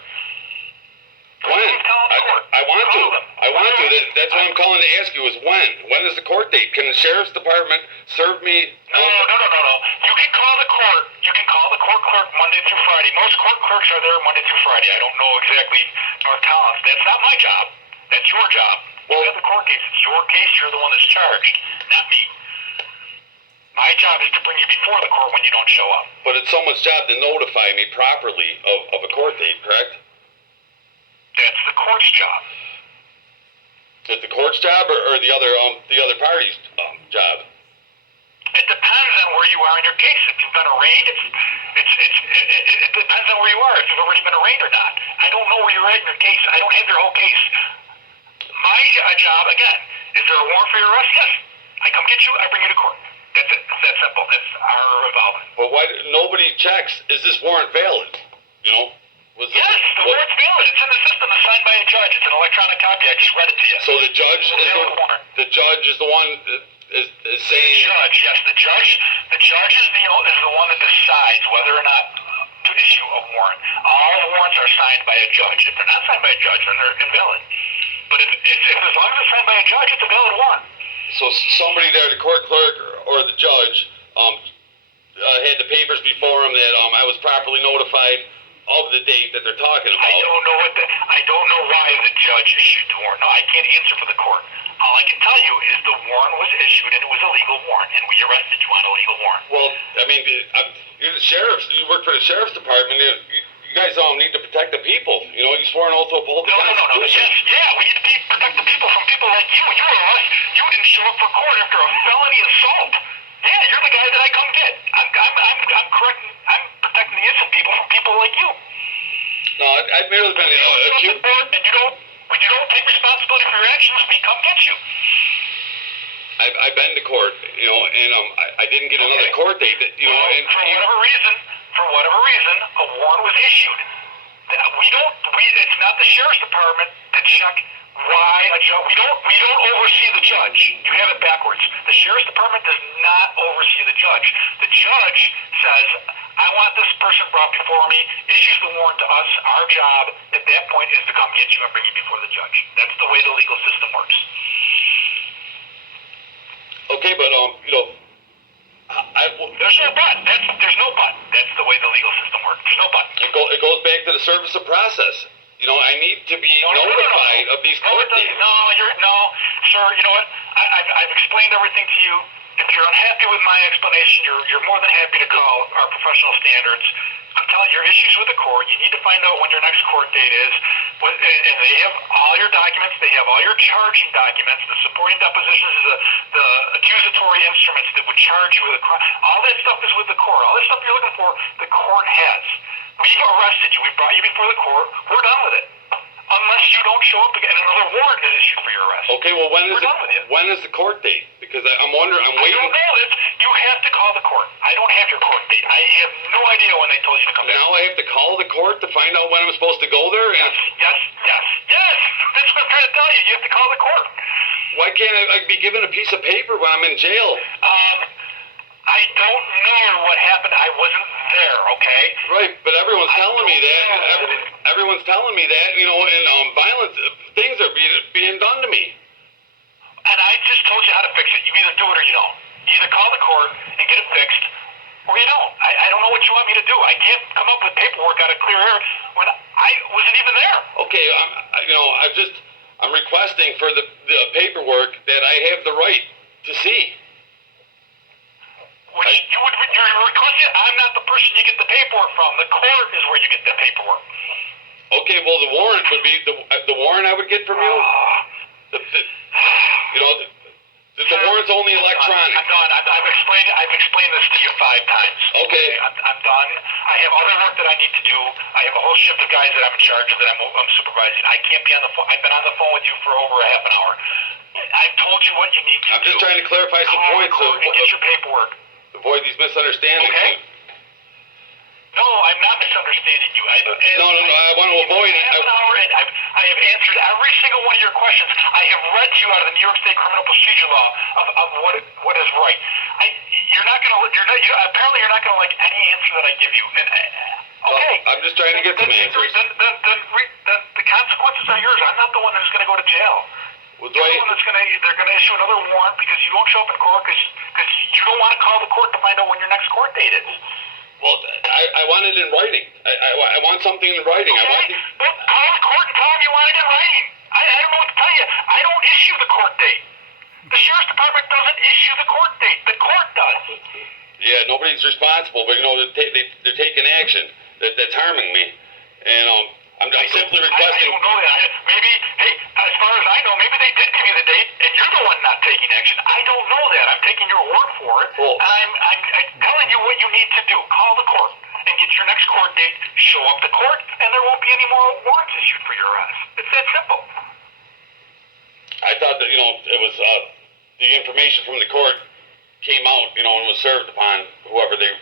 When? I want to. I want to. That's what I'm calling to ask you is when? When is the court date? Can the sheriff's department serve me? No. You can call the court. You can call the court clerk Monday through Friday. Most court clerks are there Monday through Friday. I don't know exactly North Collins. That's not my job. That's your job. You have the court case. It's your case. You're the one that's charged, not me. My job is to bring you before the court when you don't show up. But it's someone's job to notify me properly of a court date, correct? That's the court's job. Is it the court's job or the other party's job? It depends on where you are in your case. If you've been arraigned, it depends on where you are. If you've already been arraigned or not. I don't know where you're at in your case. I don't have your whole case. My job, again, is there a warrant for your arrest? Yes. I come get you. I bring you to court. That's it. It's that simple. That's our involvement. But why nobody checks? Is this warrant valid? You know? Yes, the warrant's valid. It's in the system. It's signed by a judge. It's an electronic copy. I just read it to you. So the judge is the one is saying. The judge, yes, the judge is the one that decides whether or not to issue a warrant. All warrants are signed by a judge. If they're not signed by a judge, then they're invalid. But if as long as it's signed by a judge, it's a valid warrant. So somebody there, the court clerk or the judge, had the papers before him that I was properly notified of the date that they're talking about. I don't know why the judge issued the warrant. No, I can't answer for the court. All I can tell you is the warrant was issued and it was a legal warrant, and we arrested you on a legal warrant. Well, I mean, you're the sheriff's. You work for the sheriff's department. You guys need to protect the people. You know, you swore an oath to uphold the Constitution. Yes, we need to protect the people from people like you. You were arrested. You didn't show up for court after a felony assault. Yeah, you're the guy that I come get. I'm protecting the innocent people from people like you. No, I've merely been accused. And when you don't take responsibility for your actions, we come get you. I've been to court, you know, and I didn't get another court date. You know, and for whatever reason, a warrant was issued. It's not the sheriff's department to check why a judge. We don't oversee the judge. You have it backwards. The sheriff's department does not oversee the judge. The judge says, I want this person brought before me, issues the warrant to us. Our job at that point is to come get you and bring you before the judge. That's the way the legal system works. Okay, but you know, there's no but. There's no but. That's the way the legal system works. There's no but. It goes back to the service of process. You know, I need to be notified of these court dates. No, sir. You know what? I've explained everything to you. If you're unhappy with my explanation, you're more than happy to call our professional standards. I'm telling you, your issues with the court, you need to find out when your next court date is. And they have all your documents. They have all your charging documents, the supporting depositions, the accusatory instruments that would charge you with a crime. All that stuff is with the court. All that stuff you're looking for, the court has. We've arrested you. We brought you before the court. We're done with it. Unless you don't show up again and another warrant is issued for your arrest. Okay, well, when is the court date? Because I'm wondering, I'm waiting. I don't know. You have to call the court. I don't have your court date. I have no idea when they told you to come back. Now I have to call the court to find out when I'm supposed to go there? Yes. That's what I'm trying to tell you. You have to call the court. Why can't I be given a piece of paper when I'm in jail? I don't know what happened. I wasn't there, okay? Right, but everyone's telling me that. Everyone's telling me that, you know, and violent things are being done to me. And I just told you how to fix it. You either do it or you don't. You either call the court and get it fixed, or you don't. I don't know what you want me to do. I can't come up with paperwork out of clear air when I wasn't even there. Okay, I'm requesting for the paperwork that I have the right to see. You're requesting. I'm not the person you get the paperwork from. The court is where you get the paperwork. Okay, well, the warrant would be the warrant I would get from you. The warrant's only electronic. I'm done. I've explained this to you 5 times. Okay. I'm done. I have other work that I need to do. I have a whole shift of guys that I'm in charge of that I'm supervising. I can't be on the phone. I've been on the phone with you for over a half an hour. I've told you what you need to do. I'm just trying to clarify some points. And get your paperwork. Avoid these misunderstandings. Okay. No, I'm not misunderstanding you. No, I want to avoid it. Half an hour, and I have answered every single one of your questions. I have read to you out of the New York State Criminal Procedure Law of what is right. Apparently you're not going to like any answer that I give you. And Okay. I'm just trying to get some answers. Then the consequences are yours. I'm not the one that's going to go to jail. Well, You're the one that's they're going to issue another warrant because you don't show up in court because you don't want to call the court to find out when your next court date is. Well, I want it in writing. I want something in writing. Okay. I want Well, call the court and tell them you want it in writing. I don't know what to tell you. I don't issue the court date. The sheriff's department doesn't issue the court date. The court does. Yeah, nobody's responsible, but they're taking action. That's harming me, and I'm simply requesting. I don't know that. Maybe, hey, as far as I know, maybe they did give you the date, and you're the one not taking action. I don't know that. I'm taking your word for it. Well, I'm telling you what you need to do. Call the court and get your next court date. Show up to court, and there won't be any more warrants issued for your arrest. It's that simple. I thought that it was the information from the court came out, and was served upon whoever they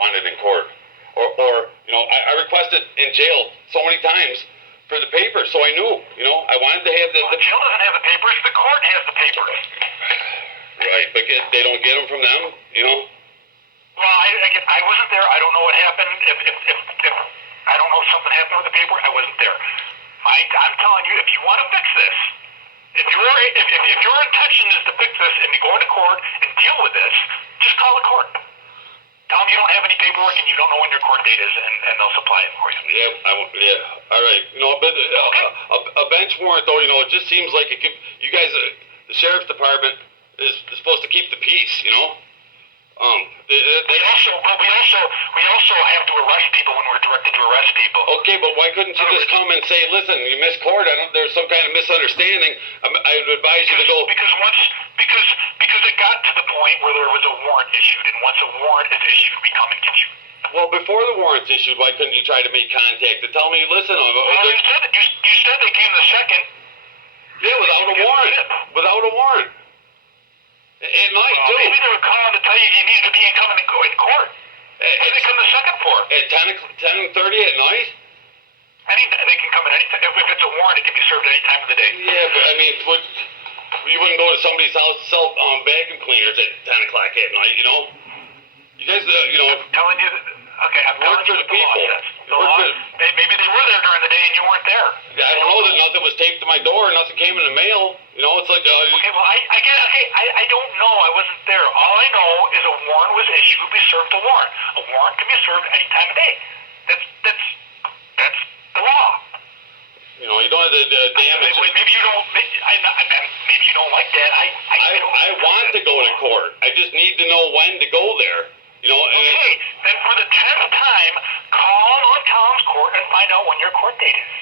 wanted in court. Or I requested in jail so many times for the papers, so I knew, I wanted to have the jail doesn't have the papers, the court has the papers. Right, but they don't get them from them, Well, I wasn't there. I don't know what happened. If I don't know if something happened with the paperwork, I wasn't there. I'm telling you, if you want to fix this, if your intention is to fix this and to go into court and deal with this, just call the court. Tell them you don't have any paperwork and you don't know when your court date is, and they'll supply it for you. Yeah, all right. But a bench warrant, though, it just seems like you guys, the sheriff's department is supposed to keep the peace, We also have to arrest people when we're directed to arrest people. Okay, but why couldn't you just come and say, listen, you missed court, there's some kind of misunderstanding, I would advise you to go... Because it got to the point where there was a warrant issued, and once a warrant is issued, we come and get you. Well, before the warrant's issued, why couldn't you try to make contact to tell me, listen... You said they came the second. Yeah, without a warrant. Without a warrant. At night, too. Maybe they were calling to tell you needed to be coming and go in court. What did they come the second for? At 10:30 at night? They can come at any time. If it's a warrant, it can be served any time of the day. Yeah, but I mean, you wouldn't go to somebody's house to sell vacuum cleaners at 10 o'clock at night, You guys, I'm telling you that... Okay, I'm telling you what the law says. The law, maybe they were there during the day and you weren't there. Yeah, I don't know that nothing was taped to my door, nothing came in the mail. It's like... okay, well, I get it. Hey, I don't know. I wasn't there. All I know is a warrant was issued. We served a warrant. A warrant can be served any time of day. That's the law. You don't have the damage... Maybe you don't... Maybe you don't like that. I want to go to court. I just need to know when to go there. Okay, then for the 10th time, call North Collins Court and find out when your court date is.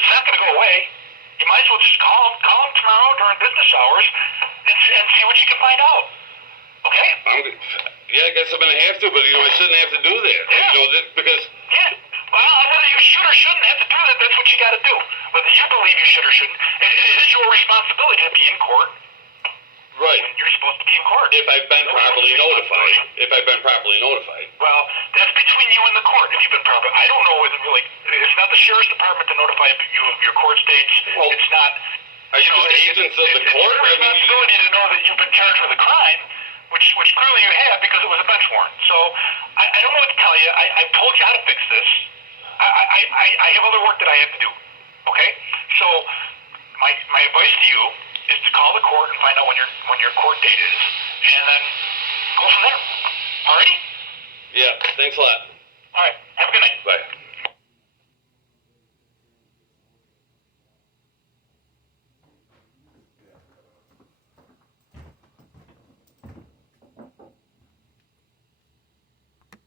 It's not going to go away. You might as well just call them tomorrow during business hours and see what you can find out. Okay? Yeah, I guess I'm going to have to, but, I shouldn't have to do that. Yeah. Because... Yeah. Well, whether you should or shouldn't have to do that, that's what you got to do. Whether you believe you should or shouldn't, it is your responsibility to be in court. Right. When you're supposed to be in court. If I've been properly notified. Well, that's between you and the court. If you've been properly... I don't know whether really... It's not the sheriff's department to notify you of your court dates. Well, it's not... Are you just agents of the court? It's your responsibility to know that you've been charged with a crime, which clearly you have because it was a bench warrant. So, I don't know what to tell you. I've told you how to fix this. I have other work that I have to do. Okay? So, my advice to you is to call the court and find out when your court date is, and then go from there. Alrighty? Yeah, thanks a lot. Alright, have a good night.